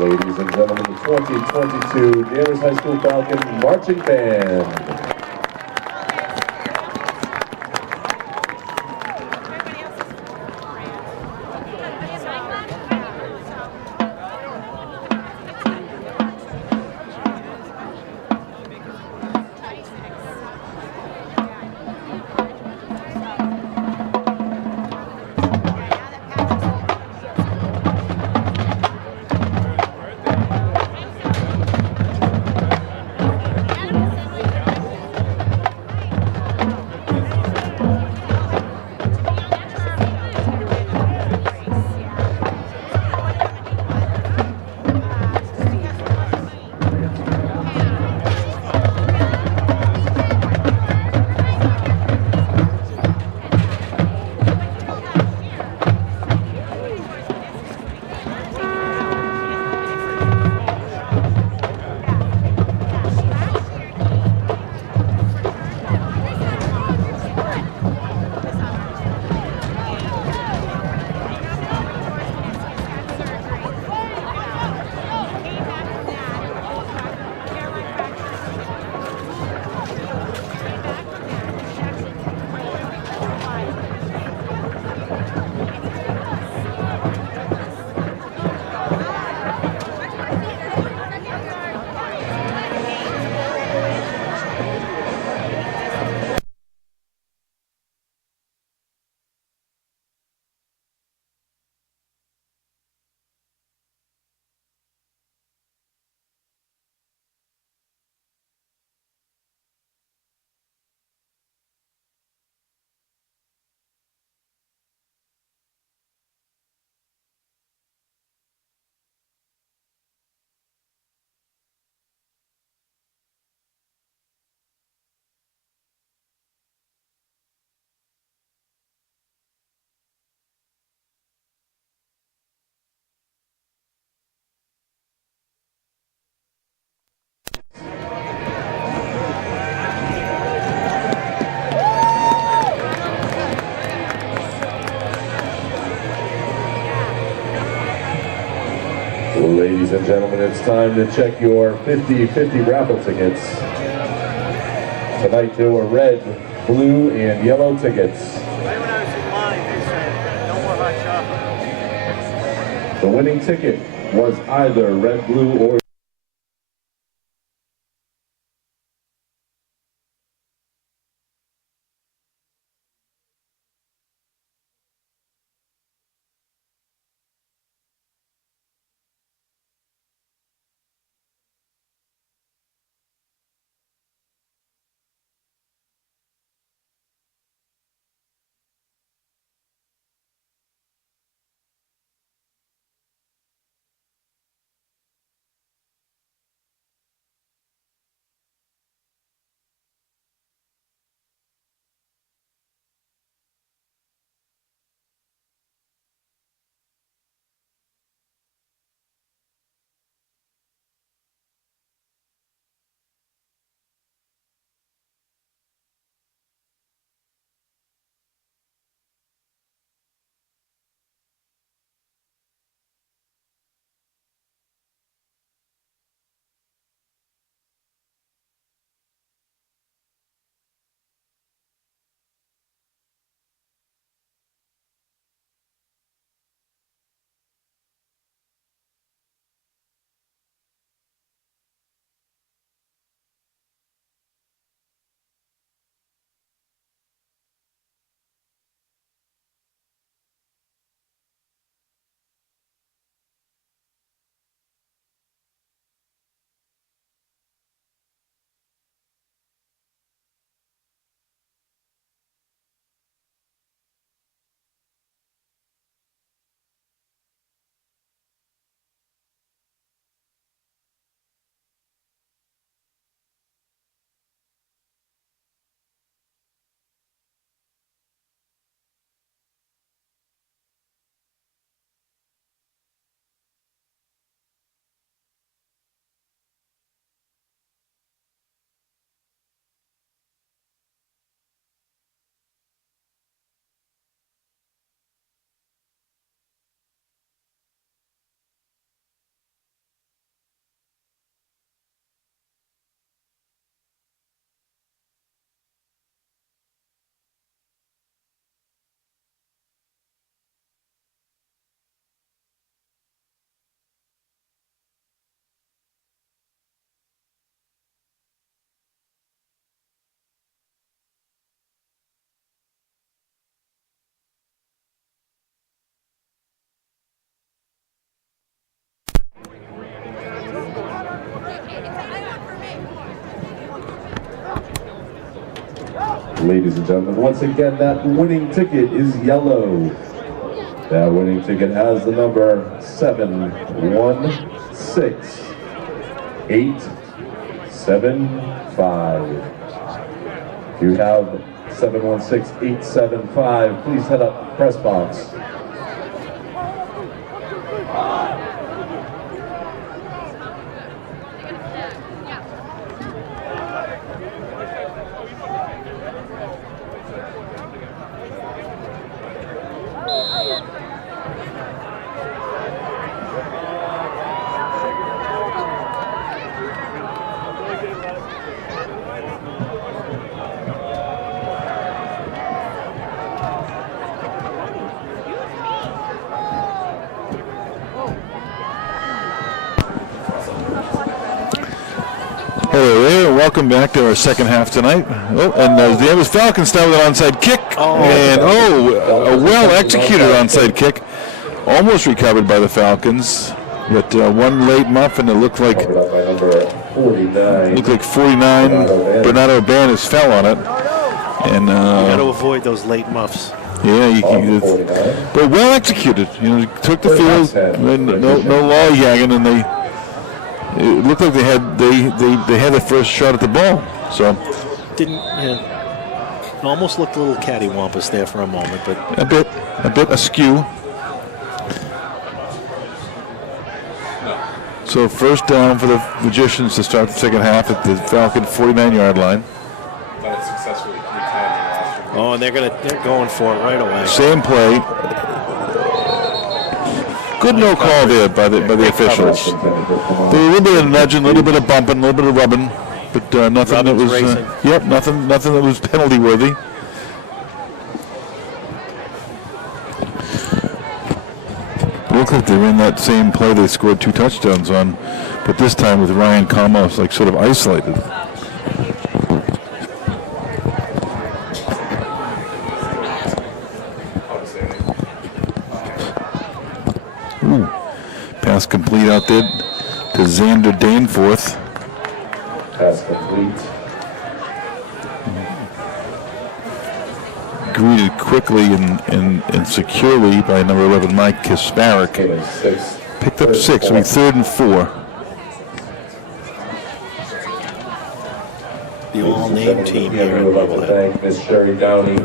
Ladies and gentlemen, the 2022 Danvers High School Falcon Marching Band. Ladies and gentlemen, it's time to check your 50-50 raffle tickets. Tonight there were red, blue, and yellow tickets. The winning ticket was either red, blue, or Ladies and gentlemen, once again, that winning ticket is yellow. That winning ticket has the number 716875. If you have 716875, please head up press box. Hello there, welcome back to our second half tonight. Oh, and the Danvers Falcons start with an onside kick. A well-executed onside kick. Almost recovered by the Falcons. But one late muff, and it looked like 49. Bernardo Banis fell on it. And you got to avoid those late muffs. Yeah, but well executed. You know, took the field, no lollygagging, and it looked like they had the first shot at the ball. So It almost looked a little cattywampus there for a moment, but a bit askew. So first down for the Magicians to start the second half at the Falcon 49-yard line. Oh, and they're going for it right away. Same play. Good no call there by the officials. There was a little bit of nudging, a little bit of bumping, a little bit of rubbing, but nothing that was nothing that was penalty worthy. It looked like they ran that same play they scored 2 touchdowns on, but this time with Ryan Kalmos like sort of isolated. Pass complete out there to Xander Danforth. Pass complete. Greeted quickly and securely by number 11, Mike Kasparek. Picked up 6, so 3rd and 4. The all-name team here. We would like to thank Ms. Sherry Downey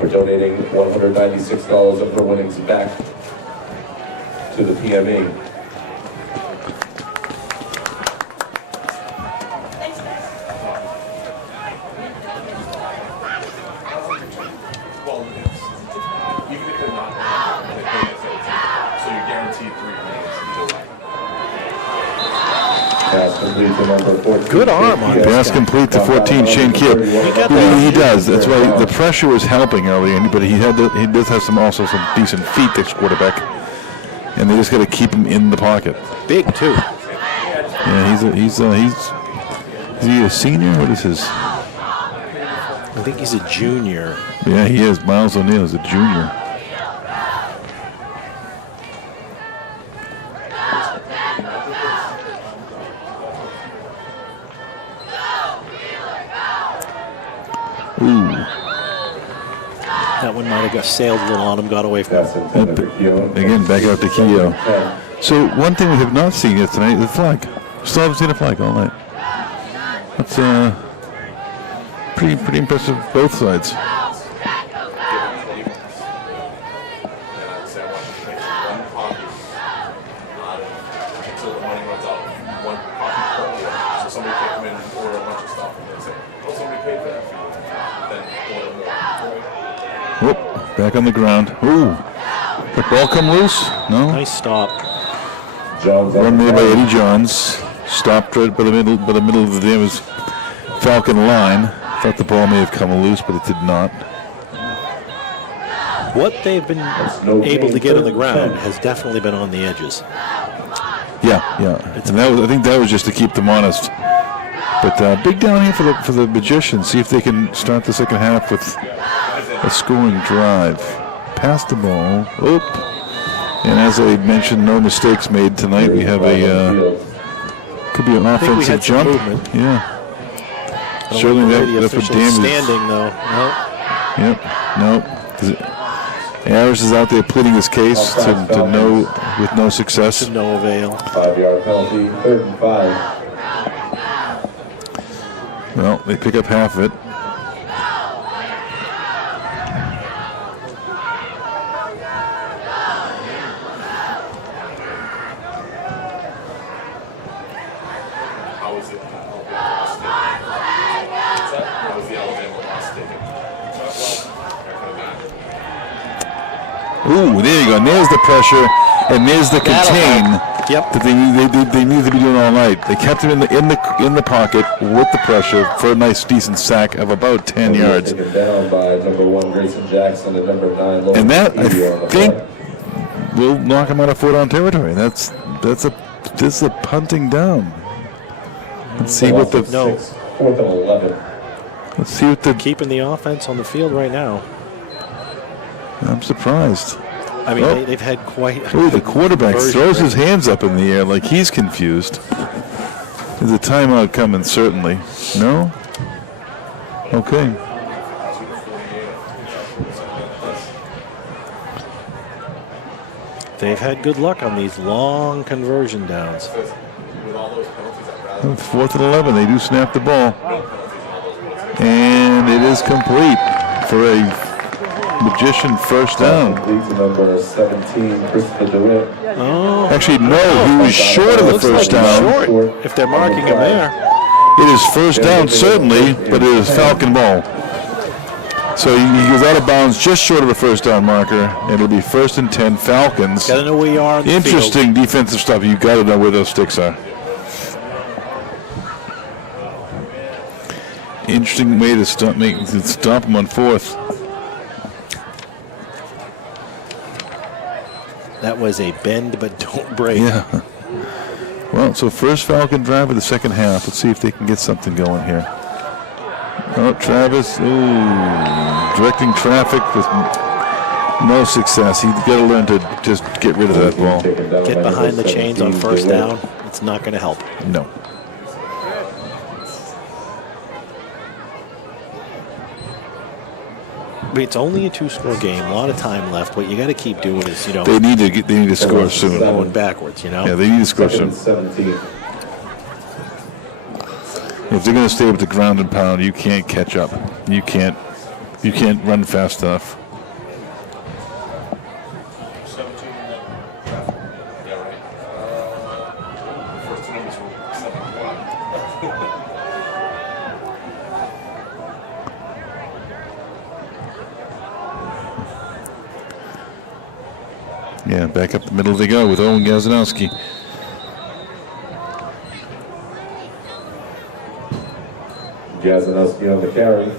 for donating $196 of her winnings back to the PME. Good arm on pass complete to 14, Shane Kidd. He does. That's why the pressure was helping earlier, but he does have some decent feet, this quarterback, and they just got to keep him in the pocket. Big too. Yeah, is he a senior? What is his? I think he's a junior. Yeah, he is. Miles O'Neill is a junior. Ooh. That one might have got sailed a little on him, got away from him. Again, back out to Keogh. So one thing we have not seen yet tonight is the flag. Still haven't seen a flag all night. That's pretty impressive both sides. Whoop, back on the ground. Ooh, the ball come loose? No. Nice stop. Run made by Eddie Johns. Stopped right by the middle of the Danvers Falcon line. Thought the ball may have come loose, but it did not. What they've been able to get on the ground has definitely been on the edges. Yeah. And I think that was just to keep them honest. But big down here for the Magicians. See if they can start the second half with a scoring drive. Pass the ball. Oop. And as I mentioned, no mistakes made tonight. We have could be an offensive jump. Movement. Yeah. Certainly that's what Danvers. Standing though. Nope. Yep. Nope. Harris is out there pleading his case to no, with no success. To no avail. 5-yard penalty, 3rd and 5. Well, they pick up half of it. Ooh, there you go. And there's the pressure, and there's the contain that they need to be doing all night. They kept him in the pocket with the pressure for a nice, decent sack of about 10 yards. Taken down by number 1 Grayson Jackson and number 9 and that I think will knock him out of 4-down territory. That's a punting down. Let's see what the 4th and 11. Let's see what the keeping the offense on the field right now. I'm surprised. I mean, they've had quite. Ooh, the quarterback throws his hands up in the air like he's confused. There's a timeout coming, certainly. No? Okay. They've had good luck on these long conversion downs. 4th and 11. They do snap the ball. And it is complete for a magician first down. Number 17, Christopher DeWitt. Oh. Actually, no, he was short of the first down. Short, if they're marking him there. It is first down, certainly, but it is Falcon ball. So he goes out of bounds just short of a first down marker. It'll be 1st and 10 Falcons. Got to know where you are on the Interesting field. Defensive stuff. You got to know where those sticks are. Interesting way to stop them on 4th. That was a bend but don't break. Yeah. Well, so first Falcon drive of the second half. Let's see if they can get something going here. Oh, Travis, directing traffic with no success. He's got to learn to just get rid of that ball. Get behind the chains on first down. It's not going to help. No. It's only a 2-score game. A lot of time left. What you got to keep doing is, they need to score soon. Going backwards, Yeah, they need to score soon. 17. If they're going to stay with the ground and pound, you can't catch up. You can't run fast enough. Yeah, back up the middle they go with Owen Gazanowski. Gazanowski on the carry.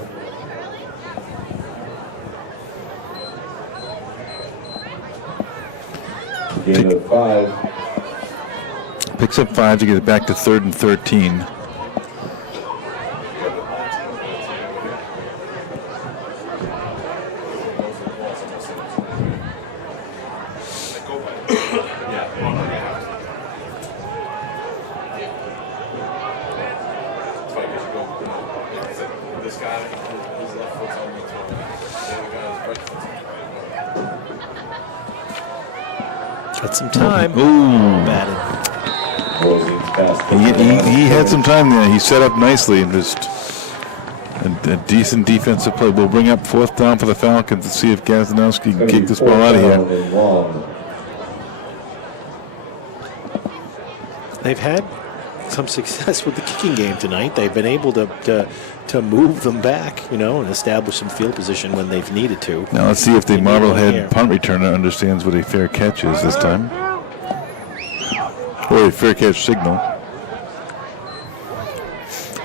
Gain of 5. Picks up 5 to get it back to 3rd and 13. Got some time. Ooh. Batted. He had some time there. He set up nicely and just a decent defensive play. We'll bring up 4th down for the Falcons to see if Gazanowski can kick this ball out of here. They've had some success with the kicking game tonight. They've been able to move them back, and establish some field position when they've needed to. Now let's see if the Marblehead punt returner understands what a fair catch is this time. Or a fair catch signal.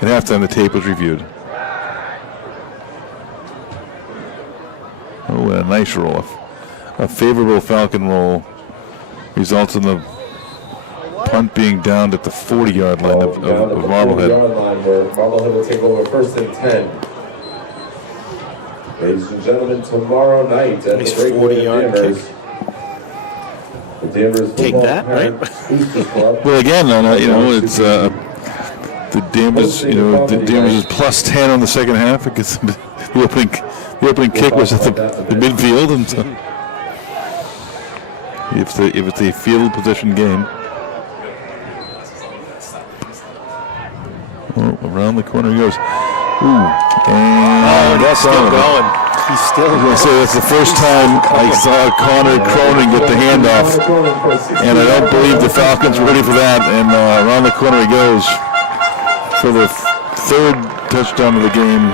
At halftime, the tape was reviewed. Oh, and a nice roll. A favorable Falcon roll results in the punt being down at the 40-yard line of Marblehead. Marblehead will take over 1st and 10. Ladies and gentlemen, tomorrow night at the 40-yard kick. The Danvers Take that, right? Well, again, it's The Danvers, the Danvers is plus 10 on the second half because the opening kick was at the midfield, and so if it's a field position game. Oh, around the corner he goes. Ooh, and that's still going. He's still. I was going to say that's the first time I saw Connor Cronin get the handoff, and I don't believe the Falcons were ready for that. And around the corner he goes for the third touchdown of the game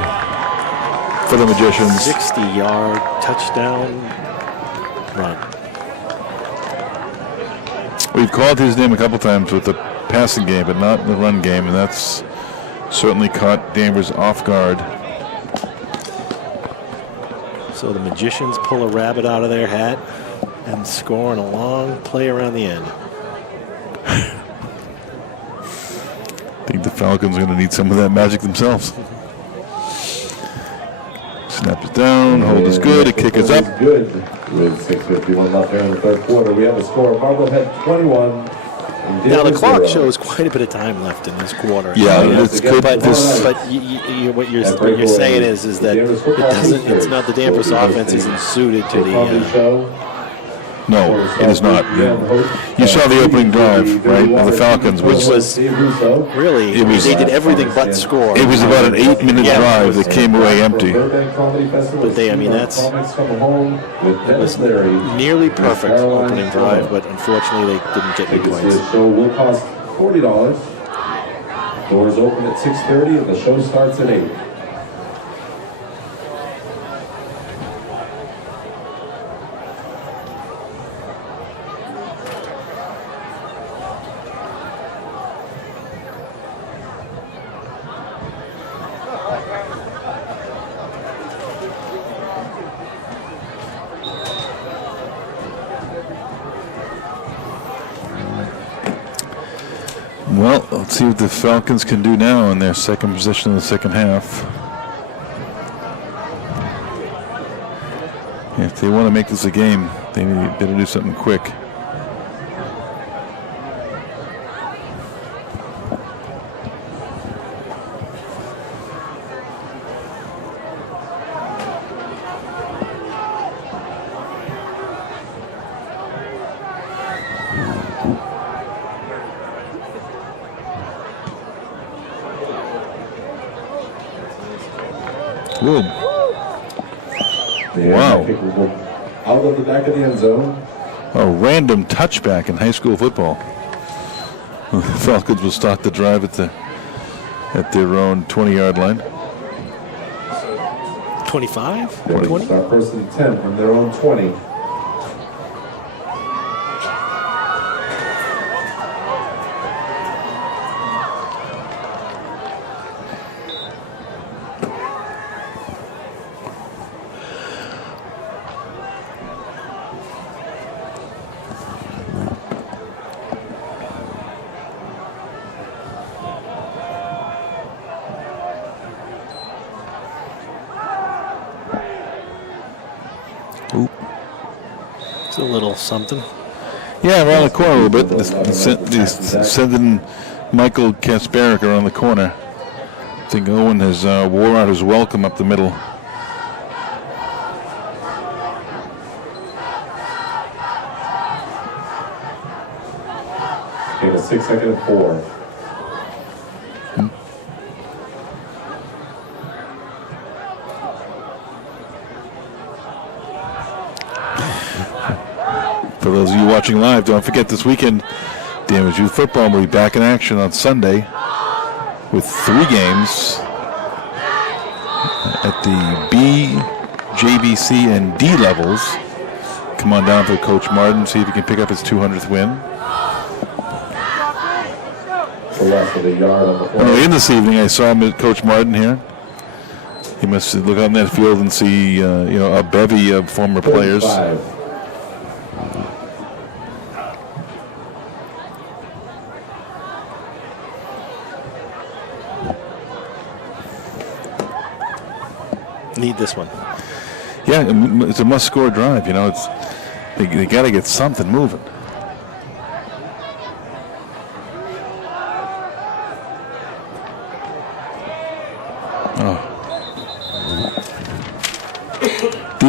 for the Magicians. 60-yard touchdown run. We've called his name a couple times with the passing game, but not the run game, and that's certainly caught Danvers off guard. So the Magicians pull a rabbit out of their hat and score on a long play around the end. I think the Falcons are going to need some of that magic themselves. Snap it down, hold is good, a kick is up. Good. With 6:51 left there in the third quarter, we have a score of Marblehead 21. Now the clock shows quite a bit of time left in this quarter. Yeah, it's good. But what you're saying is that it's not the Danvers offense isn't suited to the. No, it is not. You saw the opening drive, right, of the Falcons, which was really they did everything but score. It was about an 8-minute drive that came away empty. But it was nearly perfect opening drive, but unfortunately they didn't get any points. The show will cost $40. Doors open at 6:30 and the show starts at 8. Well, let's see what the Falcons can do now in their second position in the second half. If they want to make this a game, they better do something quick. Good. Wow. Out of the back of the end zone. A random touchback in high school football. The Falcons will start the drive at their own 20-yard line. 25? 20? Start first and 10 from their own 20. It's a little something. Yeah, around the corner a little bit. Sending Michael Kasparek around the corner. I think Owen has wore out his welcome up the middle. Okay, a 6-second and 4. For those of you watching live, don't forget this weekend, Danvers Youth Football will be back in action on Sunday with 3 games at the B, JBC, and D levels. Come on down for Coach Martin, see if he can pick up his 200th win. In this evening, I saw Coach Martin here. He must look out in that field and see a bevy of former players. Need this one. Yeah, it's a must-score drive. They got to get something moving.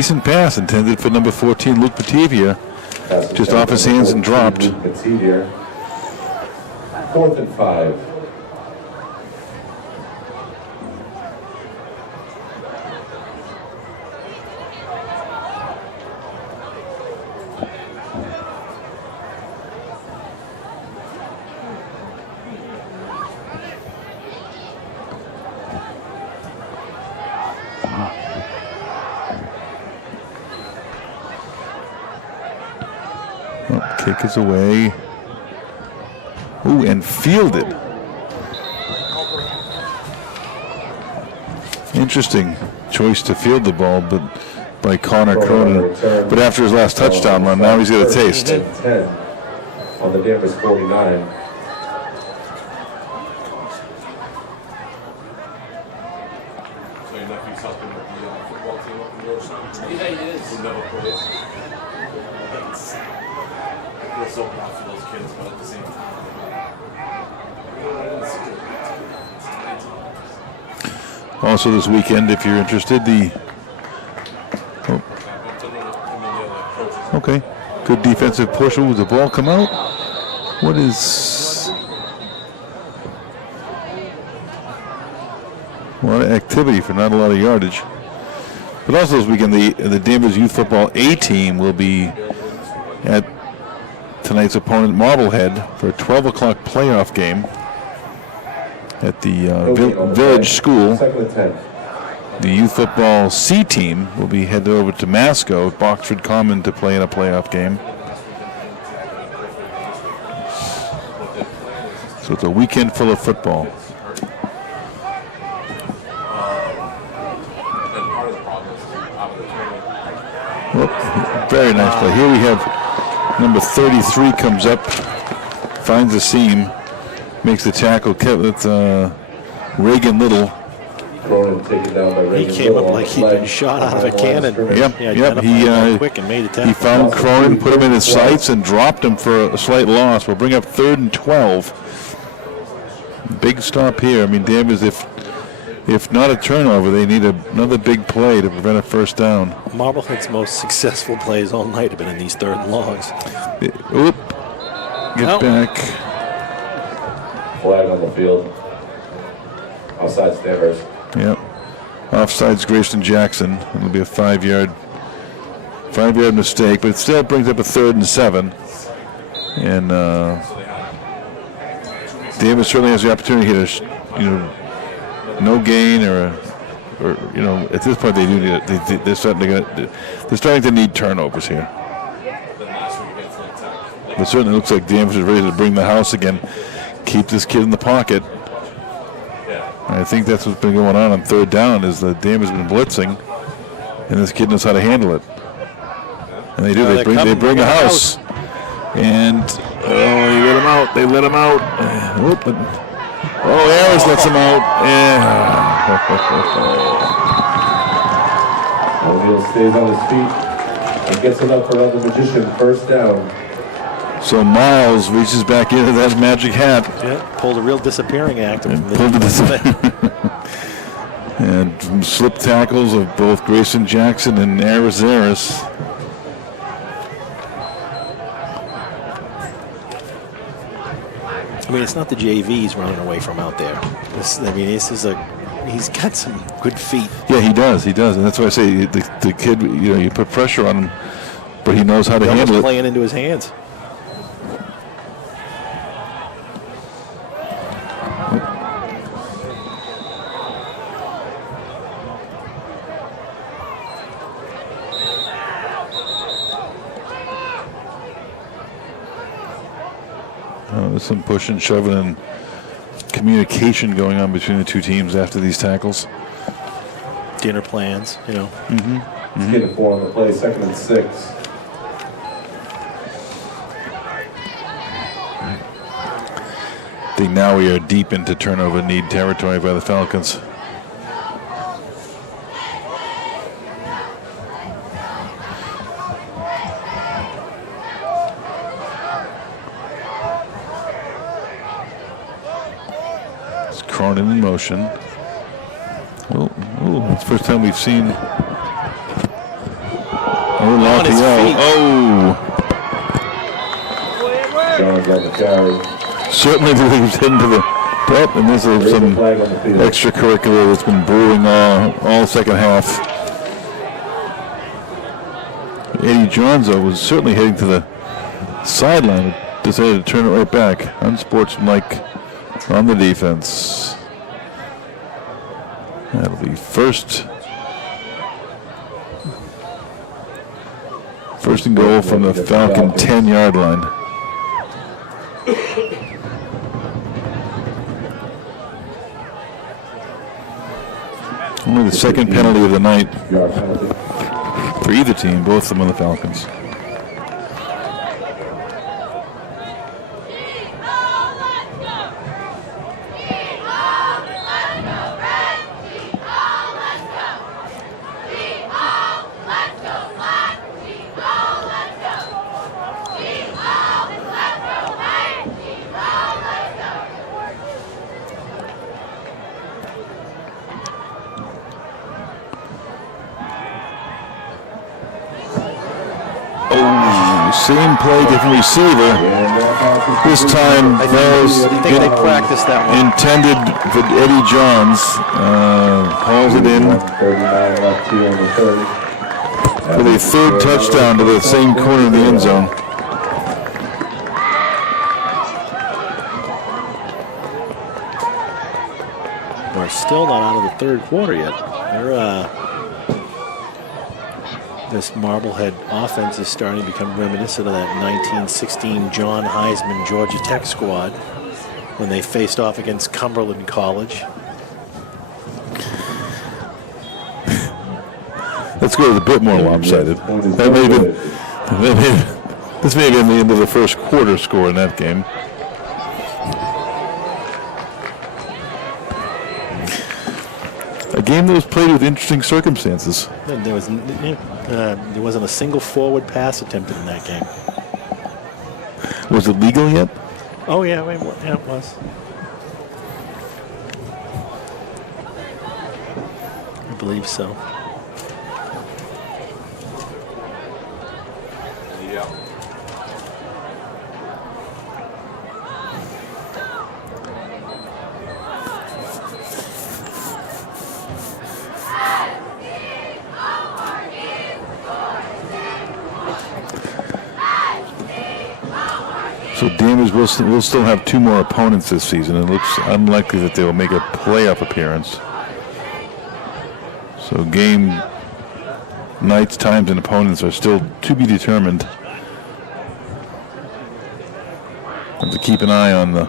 Decent pass intended for number 14, Luke Batavia. Just off his hands and dropped. 4th and 5. Kick is away. Ooh, and fielded. Interesting choice to field the ball, but by Connor Cronin. But after his last touchdown run, now he's got a taste. 10 on the Danvers 49. So your nephew's helping with the football team up in Georgetown? Yeah, he is. Who never plays? I feel so bad for those kids, but at the same time, Also this weekend, if you're interested, okay, good defensive push. Ooh, the ball come out? What is... A lot of activity for not a lot of yardage. But also this weekend, the Danvers Youth Football A team will be at tonight's opponent, Marblehead, for a 12 o'clock playoff game at the Village School. The Youth Football C team will be headed over to Masco, Boxford Common, to play in a playoff game. So it's a weekend full of football. Whoop, very nice play. Here we have number 33 comes up, finds the seam, makes the tackle. It's Reagan Little. He came up like he'd been shot out of a cannon. Yep. Quick and made a tackle. He found Cronin, put him in his sights, and dropped him for a slight loss. We'll bring up 3rd and 12. Big stop here. I mean, Danvers, if not a turnover, they need another big play to prevent a first down. Marblehead's most successful plays all night have been in these 3rd and longs. Get back. Flag on the field. Offsides Danvers. Yep. Offsides Grayson Jackson. It'll be a 5-yard mistake, but it still brings up a 3rd and 7. And Danvers certainly has the opportunity here to, no gain or at this point they do need it. They're starting to need turnovers here. But certainly looks like Danvers is ready to bring the house again. Keep this kid in the pocket. I think that's what's been going on 3rd down is that Danvers has been blitzing, and this kid knows how to handle it. And they do. They bring a house. And you let him out. They let him out. Harris lets him out. O'Neal stays on his feet and gets it up for another magician. 1st down. So Miles reaches back into that magic hat. Yeah, pulled a real disappearing act. And slip tackles of both Grayson Jackson and Arizaris. I mean, it's not the JVs running away from out there. He's got some good feet. Yeah, he does, and that's why I say the kid. You put pressure on him, but he knows how to handle it. Playing into his hands. There's some pushing, shoving, and communication going on between the two teams after these tackles. Dinner plans, Getting 4 on the play, 2nd and 6. I think now we are deep into turnover need territory by the Falcons. Cronin in motion. It's the first time we've seen On his feet. Jones on the carry. Certainly leaves him to the top, and this is some extracurricular that's been brewing all second half. Eddie Johns, though, was certainly heading to the sideline, but decided to turn it right back. Unsportsmanlike on the defense. That'll be first and goal from the Falcon 10-yard line. Only the second penalty of the night for either team, both of them on the Falcons. Same play, different receiver. This time, they practiced that one. Intended for Eddie Johns. Hauls it in for the third touchdown to the same corner of the end zone. We're still not out of the third quarter yet. This Marblehead offense is starting to become reminiscent of that 1916 John Heisman Georgia Tech squad when they faced off against Cumberland College. Let's go with a bit more lopsided. This may have been the end of the first quarter score in that game. A game that was played with interesting circumstances. There wasn't a single forward pass attempted in that game. Was it legal yet? Oh yeah, it was. I believe so. Yeah. So Danvers will still have two more opponents this season. It looks unlikely that they will make a playoff appearance. So game nights, times, and opponents are still to be determined. Have to keep an eye on the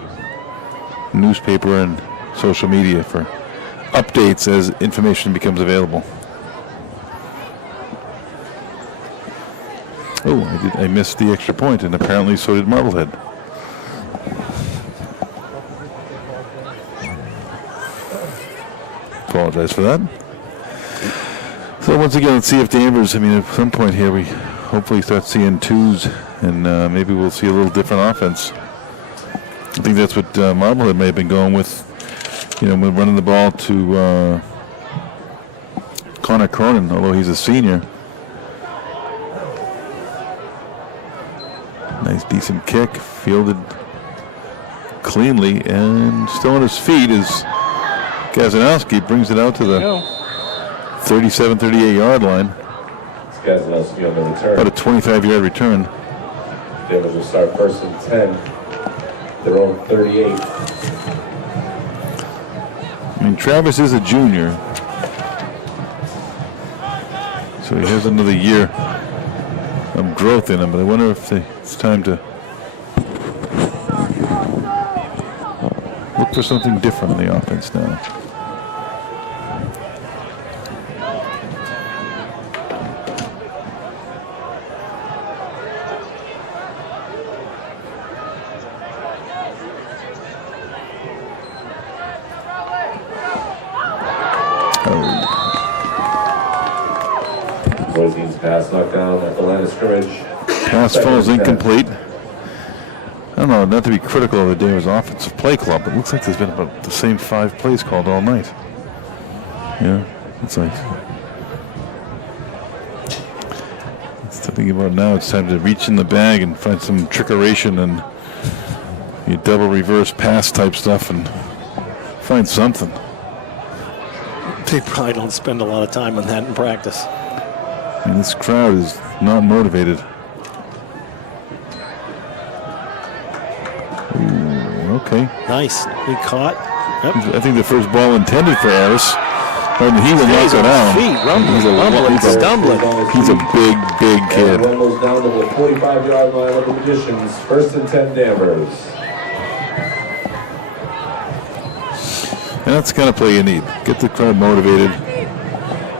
newspaper and social media for updates as information becomes available. Oh, I missed the extra point, and apparently so did Marblehead. Apologize for that. So once again, let's see if Danvers, at some point here we hopefully start seeing twos, and maybe we'll see a little different offense. I think that's what Marblehead may have been going with, when running the ball to Connor Cronin, although he's a senior. Nice, decent kick, fielded cleanly, and still on his feet is Gazanowski. Brings it out to the 37, 38-yard line. Gazanowski on the return. About a 25-yard return. Danvers will start first and 10. Their own 38. Travis is a junior, so he has another year of growth in him, but I wonder if it's time to look for something different in the offense now. Pass knocked down at the line of scrimmage. Pass falls incomplete. I don't know, not to be critical of the Danvers offensive play club, but it looks like there's been about the same 5 plays called all night. Yeah, it's like think about now it's time to reach in the bag and find some trickeration and your double reverse pass type stuff and find something. They probably don't spend a lot of time on that in practice. I mean, this crowd is not motivated. Ooh, okay. Nice. He caught. Yep. I think the first ball intended for Harris. And he will knock it down. He's stumbling. He's a big, big kid. And rumbles down to the 45-yard line of the magicians. 1st and 10 Danvers. And that's the kind of play you need. Get the crowd motivated.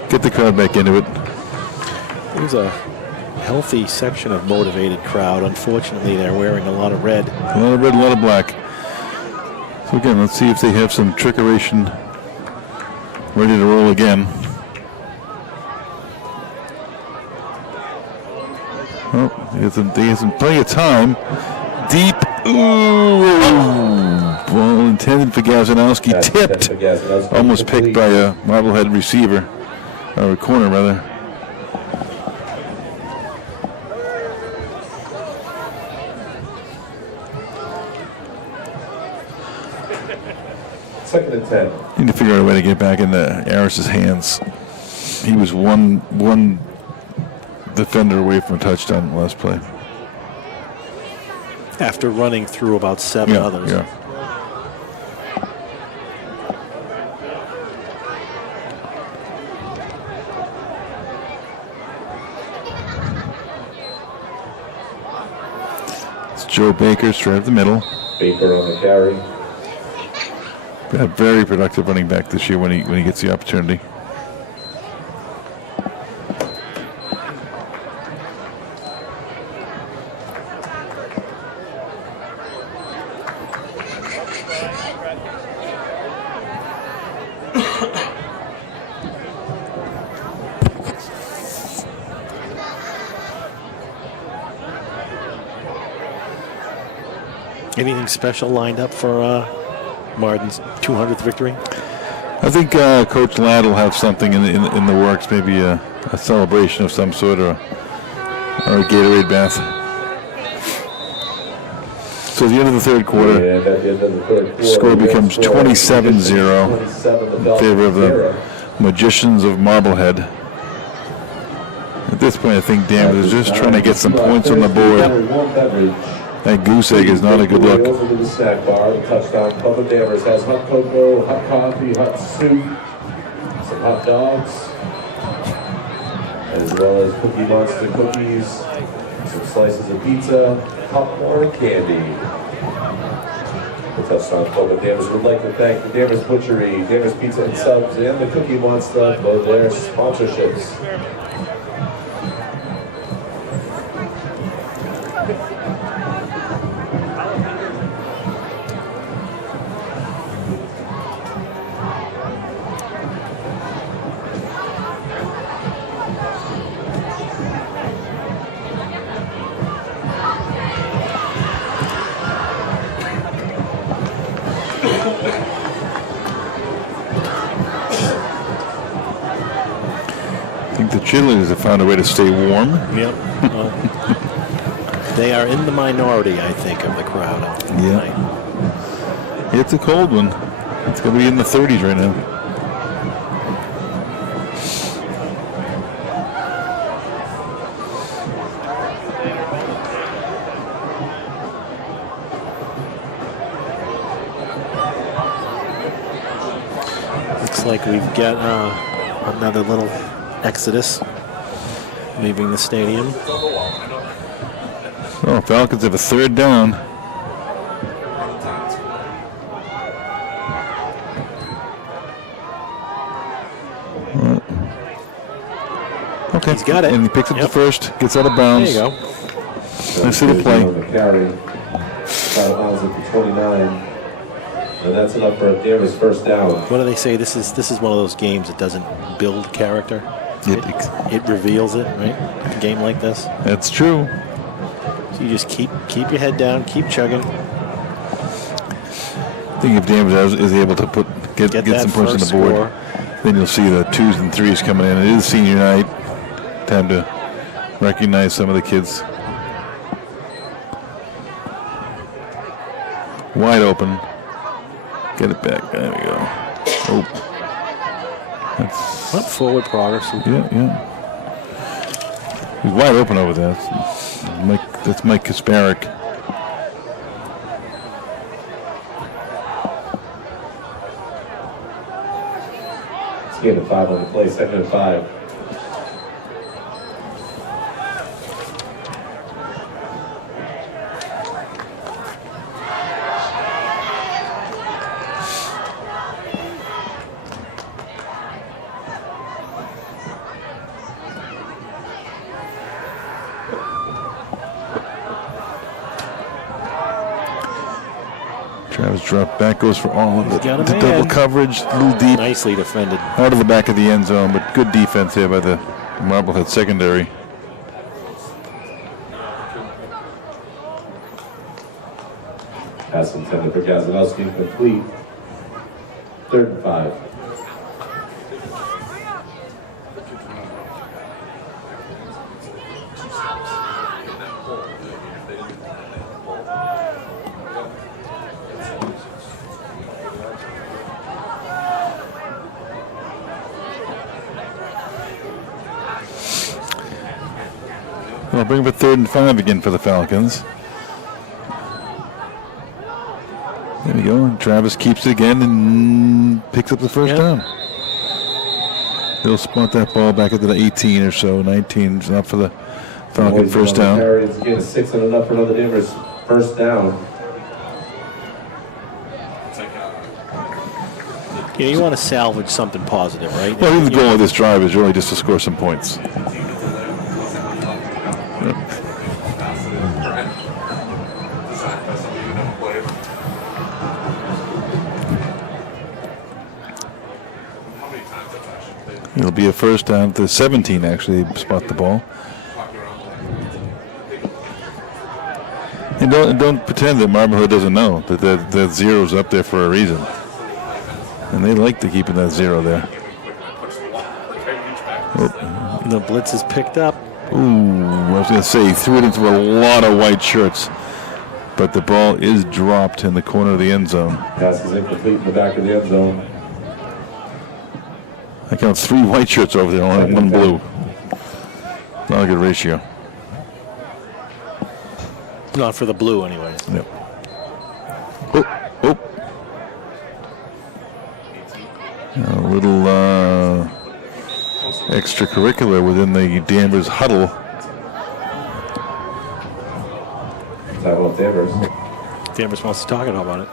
Get the crowd back into it. There's a healthy section of motivated crowd. Unfortunately, they're wearing a lot of red. A lot of red, a lot of black. So again, let's see if they have some trickeration ready to roll again. Oh, he has plenty of time. Deep. Ooh. Ball intended for Gazanowski. Tipped. Almost picked by a Marblehead receiver. Or a corner, rather. Second and 10. Need to figure out a way to get back into Harris's hands. He was one defender away from a touchdown last play. After running through about 7 others. Yeah. It's Joe Baker straight up the middle. Baker on the carry. A very productive running back this year when he gets the opportunity. Anything special lined up for Martin's 200th victory? I think Coach Ladd will have something in the works, maybe a celebration of some sort or a Gatorade bath. So at the end of the third quarter, score becomes 27-0 in favor of the Magicians of Marblehead. At this point, I think Danvers is just trying to get some points on the board. That goose egg is not a good look. Over to the snack bar. The touchdown club of Danvers has hot cocoa, hot coffee, hot soup, some hot dogs, as well as Cookie Monster cookies, some slices of pizza, popcorn, candy. The touchdown club of Danvers would like to thank the Danvers Butchery, Danvers Pizza and Subs, and the Cookie Monster for their sponsorships. Cheerleaders have found a way to stay warm. Yep. They are in the minority, I think, of the crowd. Yeah. It's a cold one. It's going to be in the 30s right now. Looks like we've got another little exodus leaving the stadium. Oh, Falcons have a third down. Okay. He's got it. And he picks up the first, gets out of bounds. There you go. Nice little play. Carry. Out of bounds at the 29. And that's enough for Danvers' first down. What do they say? This is one of those games that doesn't build character. It reveals it, right? A game like this. That's true. So you just keep your head down, keep chugging. I think if Danvers is able to get some points on the board, then you'll see the 2s and 3s coming in. It is senior night. Time to recognize some of the kids. Wide open. Get it back. There we go. Oh. What forward progress. Yeah. He's wide open over there. That's Mike Kasparek. Gain of 5 on the play, 2nd and 5. Travis dropped back, goes for all of it. The double coverage, a little deep. Nicely defended. Out of the back of the end zone, but good defense here by the Marblehead secondary. Pass intended for Gazelowski, complete. 3rd and 5. We'll bring up a 3rd and 5 again for the Falcons. There we go. And Travis keeps it again and picks up the first down. They'll spot that ball back into the 18 or so. 19 is up for the Falcon first down. It's again 6 and enough for another Danvers first down. Yeah, you want to salvage something positive, right? Well, I think the goal of this drive is really just to score some points. It'll be a first down to 17, actually, spot the ball. And don't pretend that Marblehead doesn't know that zero's up there for a reason. And they like to keep that 0 there. Oh. The blitz is picked up. Ooh, I was going to say, he threw it into a lot of white shirts. But the ball is dropped in the corner of the end zone. Pass is incomplete in the back of the end zone. I count 3 white shirts over there, only 1 blue. Not a good ratio. Not for the blue, anyway. Yep. Oh. A little extracurricular within the Danvers huddle. Talk about Danvers. Danvers wants to talk about it.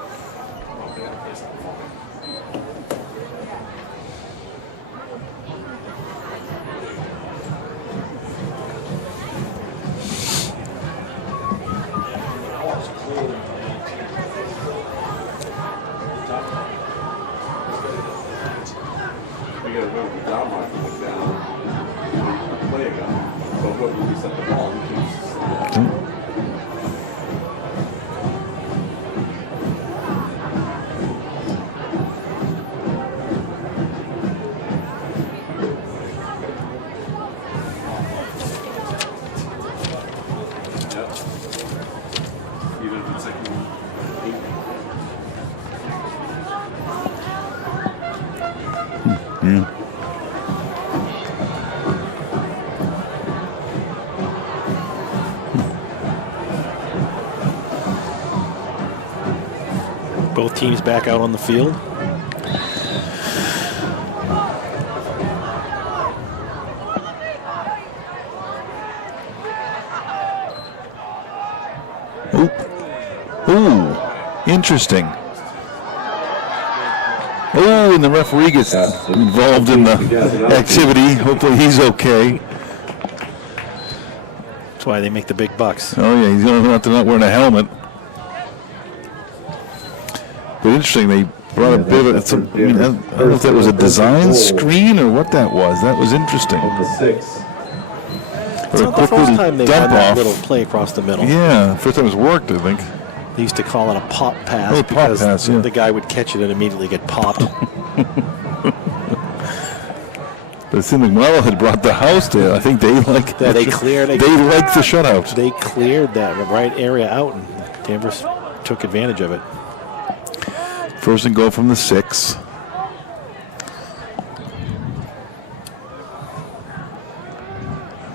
Both teams back out on the field. Ooh, interesting. Oh, and the referee gets involved in the activity. Hopefully he's okay. That's why they make the big bucks. Oh, yeah, he's going to have to not wearing a helmet. But interesting, they brought a bit of I don't know if that was a design screen or what that was. That was interesting. It's not the first time they've had that little play across the middle. Yeah, first time it's worked, I think. They used to call it a pop pass because the guy would catch it and immediately get popped. But it seemed like Marblehead brought the house there. I think they like they like the shutout. They cleared that right area out, and Danvers took advantage of it. First and goal from the 6.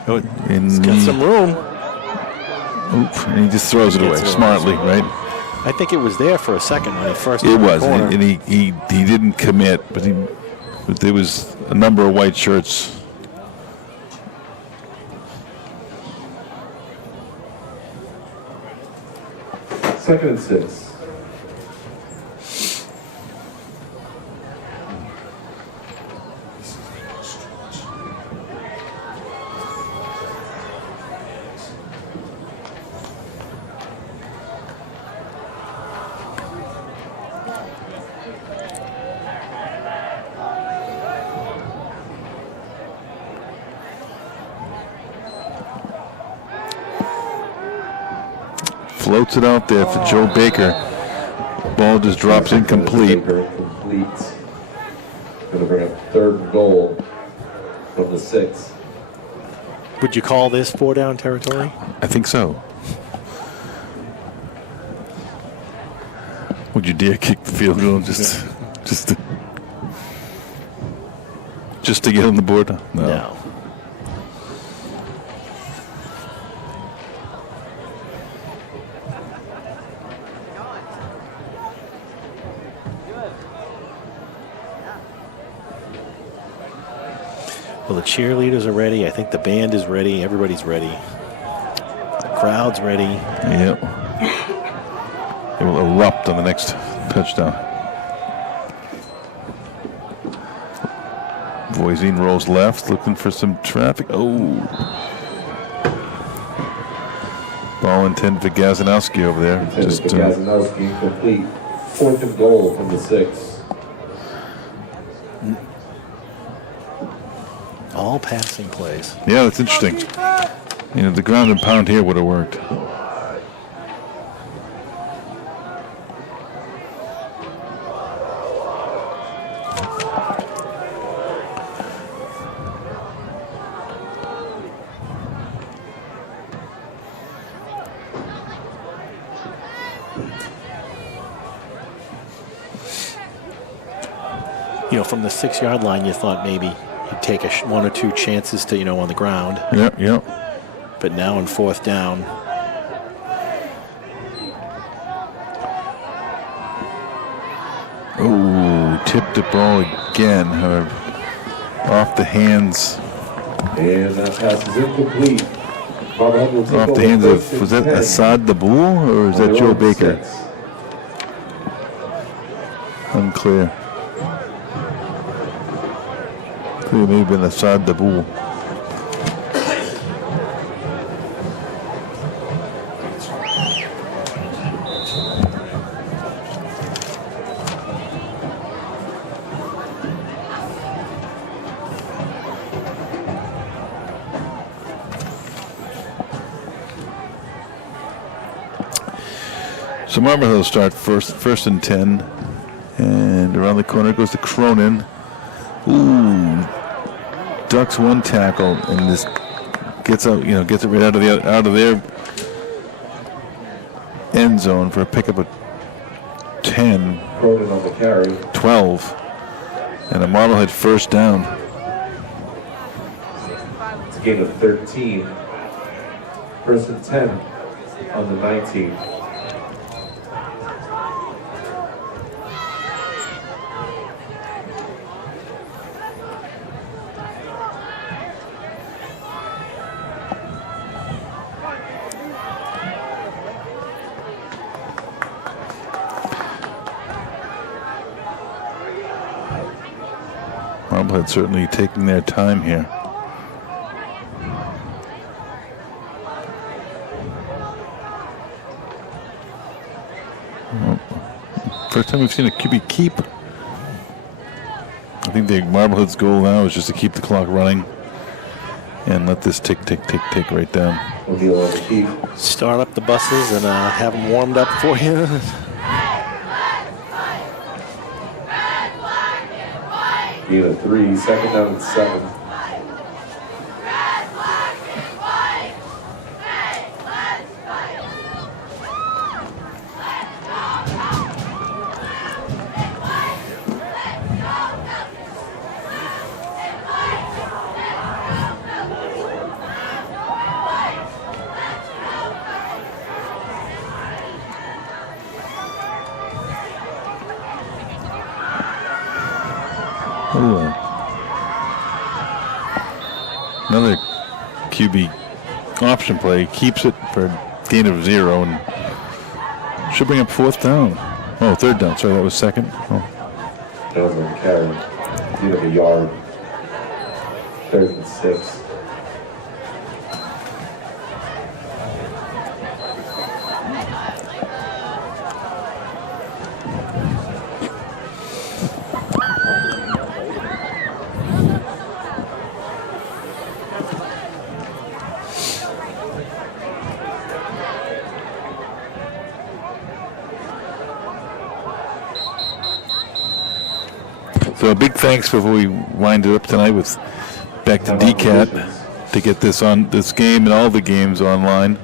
Oh, he's got some room. Oof, and he just throws it away smartly, right? I think it was there for a second when he first. It was, and he didn't commit, but there was a number of white shirts. Second and 6. Floats it out there for Joe Baker. Ball just drops incomplete. Going to bring up third and goal from the 6. Would you call this 4-down territory? I think so. Would you dare kick the field goal just to get on the board? No. Well, the cheerleaders are ready. I think the band is ready. Everybody's ready. The crowd's ready. Yep. It will erupt on the next touchdown. Voisin rolls left, looking for some traffic. Oh. Ball intended for Gazanowski over there. Gazanowski complete. Fourth and goal from the 6. All passing plays. Yeah, that's interesting. You know, the ground and pound here would have worked. You know, from the 6-yard line, you thought maybe he'd take one or two chances to, on the ground. Yep. But now in 4th down. Oh, tipped the ball again, however. Off the hands. And that pass is incomplete. Off the hands of, was that Assad the Bull or is that Joe Baker? Unclear. It may have been Assad the Bull. So Marblehead will start first and 10. And around the corner goes to Cronin. Ooh. Ducks one tackle and this gets out, gets it right out of their end zone for a pickup of 10, Cronin on the carry. 12, and a Marblehead first down. It's a gain of 13. First and 10 on the 19. Marblehead certainly taking their time here. First time we've seen a QB keep. I think the Marblehead's goal now is just to keep the clock running and let this tick right down. Start up the buses and have them warmed up for you. Gain of 3, second down and 7. Ooh, another QB option play. Keeps it for a gain of 0 and should bring up 4th down. Oh, 3rd down. Sorry, that was 2nd. Oh. Over and carry. Give it a yard. 3rd and 6. So a big thanks before we wind it up tonight with back to DCAT to get this game and all the games online,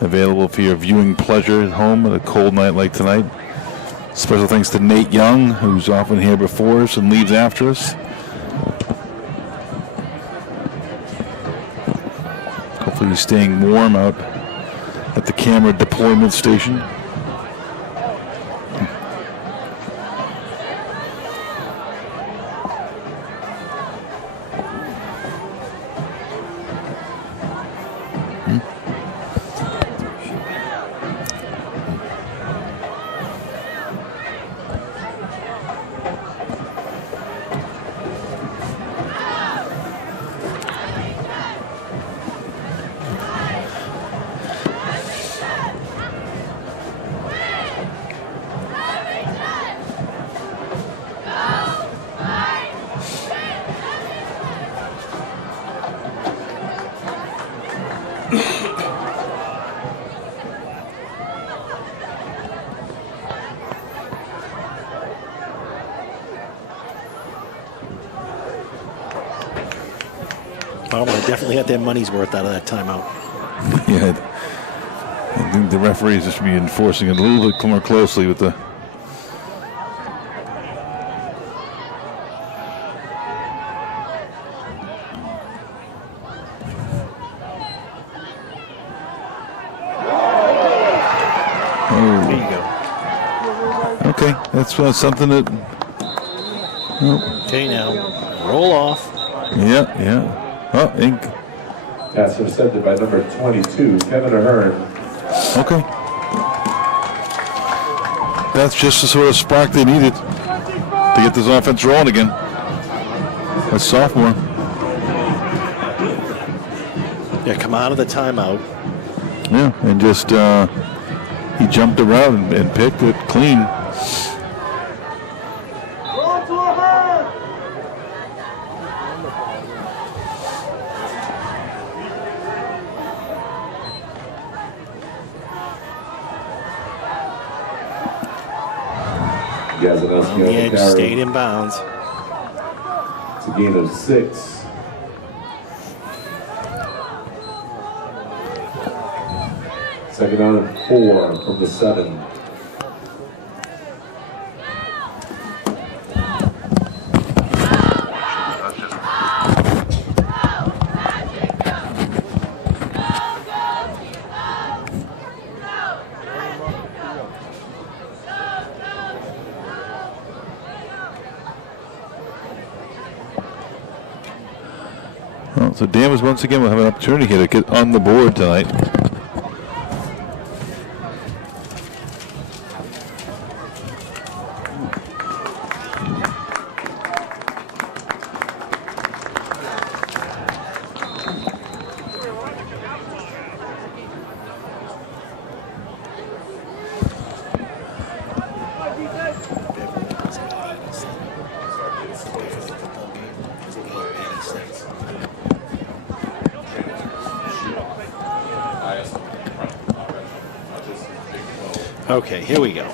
available for your viewing pleasure at home on a cold night like tonight. Special thanks to Nate Young, who's often here before us and leaves after us. Hopefully he's staying warm out at the camera deployment station. Well, they definitely got their money's worth out of that timeout. Yeah, I think the referees just be enforcing it a little bit more closely with the. There you go. Okay, that's something that. Okay, now roll off. Yeah. Oh, ink. Pass intercepted by number 22, Kevin Ahern. Okay. That's just the sort of spark they needed to get this offense rolling again. A sophomore. Yeah, come out of the timeout. Yeah, and just he jumped around and picked it clean. On the edge, stayed in bounds. It's a gain of 6. Second down and 4 from the 7. So Danvers once again will have an opportunity here to get on the board tonight. Okay, here we go.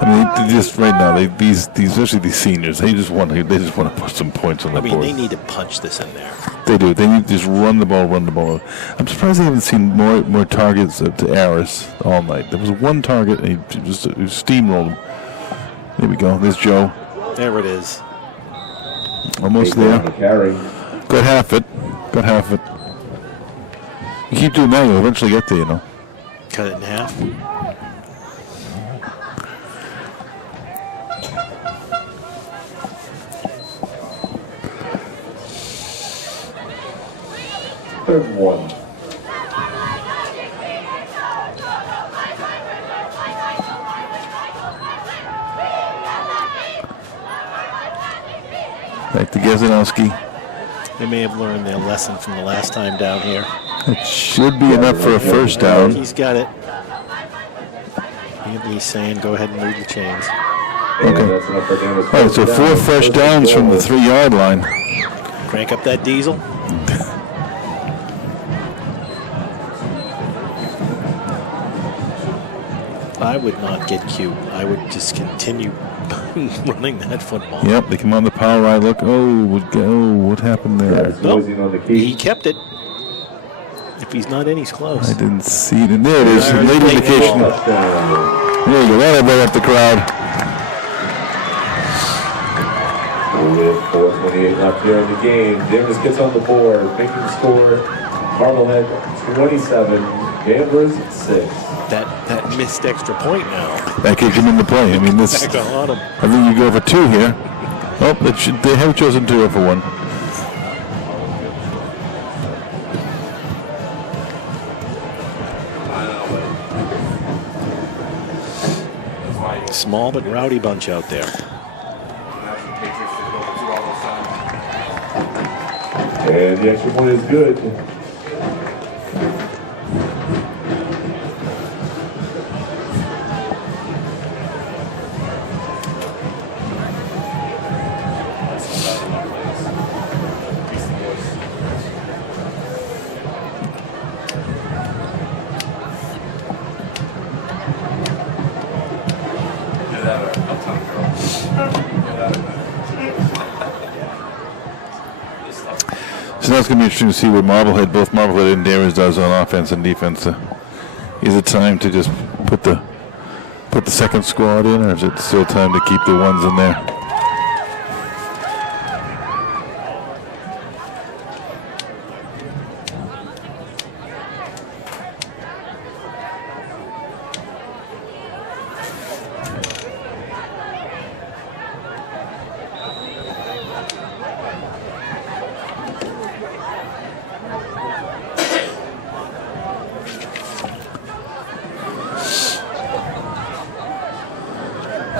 I mean, just right now, these especially these seniors, they just want to put some points on the board. They need to punch this in there. They do. They need to just run the ball. I'm surprised they haven't seen more targets to Aris all night. There was one target, and he just steamrolled him. There we go. There's Joe. There it is. Almost there. Got half it. You keep doing that, you'll eventually get there, you know. Cut it in half. Back to Gazinowski. They may have learned their lesson from the last time down here. It should be enough for a first down. He's got it. He's saying, go ahead and move the chains. Okay. All right, so 4 fresh downs from the 3-yard line. Crank up that diesel. I would not get cute. I would just continue running that football. Yep, they come on the power ride. Look, what happened there? Nope. He kept it. If he's not in, he's close. I didn't see it. And there it is. Late indication. There you go. That'll bring up the crowd. With 4:28 left here in the game, Danvers gets on the board, making the score. Marblehead 27, Danvers 6. That missed extra point now. That could come into play. I mean, this. I think you go for 2 here. Oh, they have chosen 2 for 1. Small but rowdy bunch out there. And the extra point is good. So now it's going to be interesting to see what both Marblehead and Danvers does on offense and defense. Is it time to just put the second squad in, or is it still time to keep the ones in there?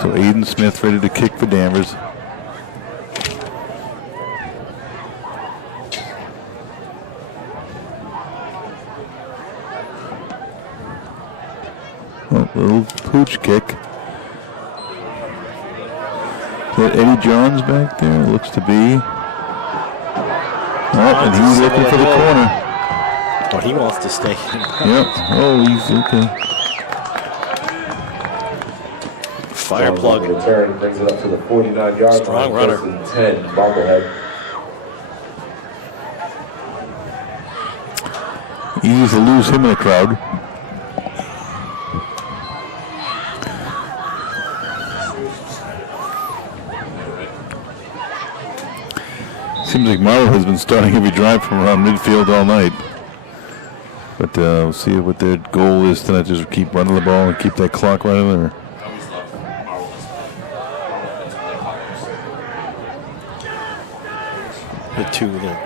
So Aiden Smith ready to kick for Danvers. Oh, little pooch kick. Is that Eddie Johns back there? Looks to be. Oh, and he's looking for the corner. But he wants to stay. Yep. Oh, he's okay. Fire plug. Return brings it up to the 49-yard line. Strong runner. 10, Marblehead. Easy to lose him in the crowd. Seems like Marblehead has been starting every drive from around midfield all night. But we'll see what their goal is tonight. Just keep running the ball and keep that clock running. Or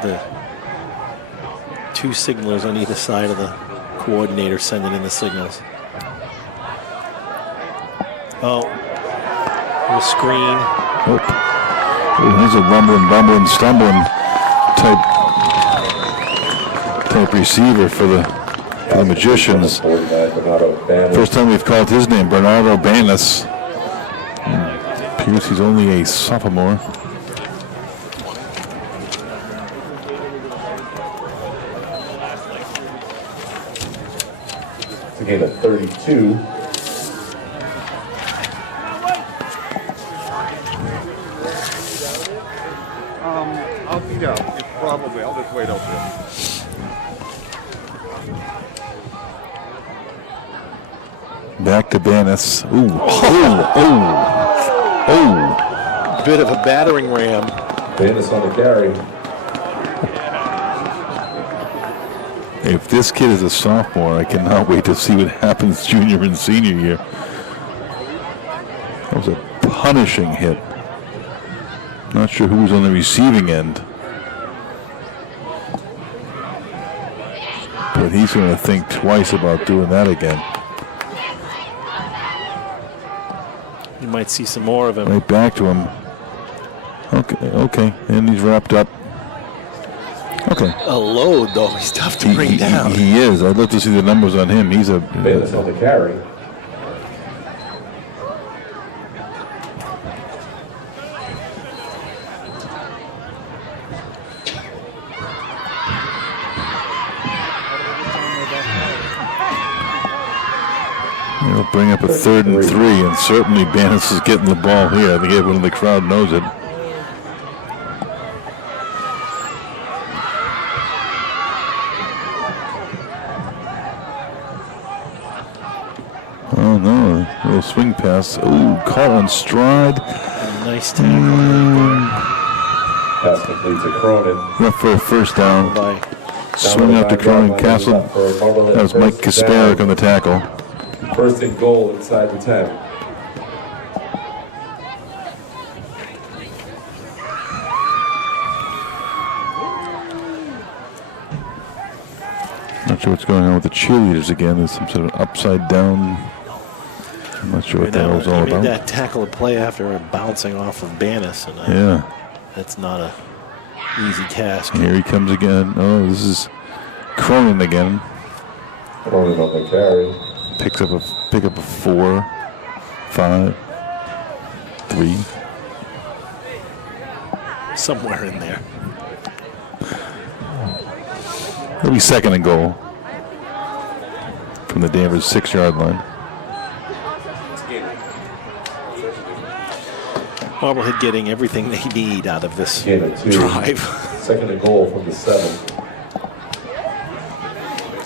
the two signalers on either side of the coordinator sending in the signals. Oh, little screen. Oh, here's a rumbling, bumbling, stumbling type receiver for the Magicians. First time we've called his name, Bernardo Banas. Appears he's only a sophomore. It's a gain of 32. I'll be down. Probably. I'll just wait out there. Back to Banas. Ooh. Oh. Bit of a battering ram. Banas on the carry. If this kid is a sophomore, I cannot wait to see what happens junior and senior year. That was a punishing hit. Not sure who was on the receiving end. But he's going to think twice about doing that again. You might see some more of him. Right back to him. Okay, and he's wrapped up. Okay. A load, though. He's tough to bring down. He is. I'd love to see the numbers on him. He's a... Bayless on the carry. He'll bring up a 3rd and 3, and certainly Bannis is getting the ball here. I think everyone in the crowd knows it. Oh no, a little swing pass. Ooh, caught on stride. Nice tackle. Pass complete to Cronin. Went for a first down. By Swing out to Cronin. Castle. That was Mike Kasparek on the tackle. 1st and goal inside the 10. Not sure what's going on with the cheerleaders again. There's some sort of upside down. I'm not sure what that was all about. That tackle a play after bouncing off of Bannis, and yeah, that's not a easy task. Here he comes again. Oh, this is Cronin again. Cronin on the carry. Pick up a 4, 5, 3. Somewhere in there. It'll be 2nd and goal from the Danvers 6-yard line. Marblehead getting everything they need out of this drive. 2nd and goal from the 7.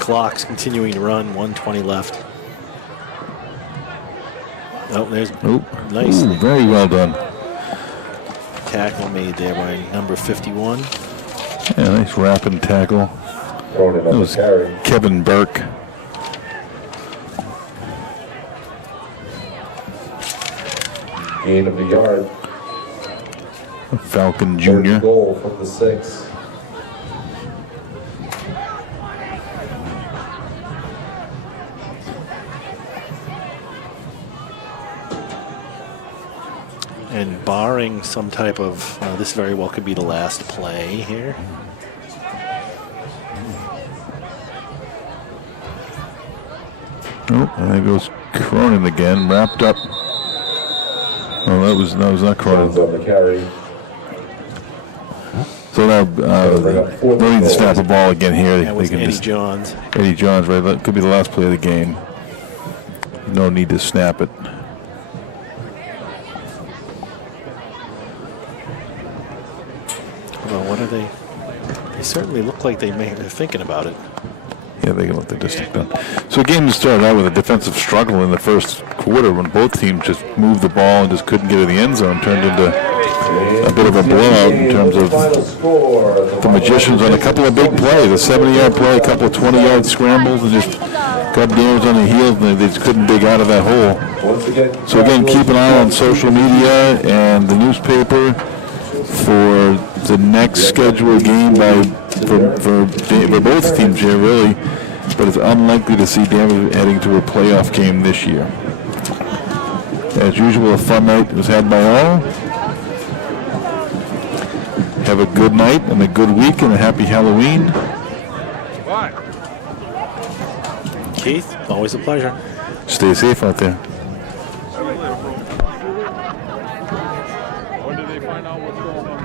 Clock's continuing to run, 1:20 left. Oh, there's nice. Ooh, very well done. Tackle made there by number 51. Yeah, nice rapid tackle. That was Kevin Burke. Gain of the yard. Falcon Jr. Goal from the 6. And barring some type of, this very well could be the last play here. Oh, and there goes Cronin again, wrapped up. Oh, that was not Cronin. On the carry. So now, no need to snap the ball again here. That was Eddie Johns. Eddie Johns, right? That could be the last play of the game. No need to snap it. Well, what are they? They certainly look like they're thinking about it. Yeah, they can let the distance down. So a game that started out with a defensive struggle in the first quarter when both teams just moved the ball and just couldn't get in the end zone, turned into a bit of a blowout in terms of the Magicians on a couple of big plays, a 70-yard play, a couple of 20-yard scrambles, and just got Danvers on the heels, and they just couldn't dig out of that hole. So again, keep an eye on social media and the newspaper for the next scheduled game for both teams here, really. But it's unlikely to see Danvers heading to a playoff game this year. As usual, a fun night was had by all. Have a good night and a good week and a happy Halloween. Bye. Keith, always a pleasure. Stay safe out there. When did they find out what's going on?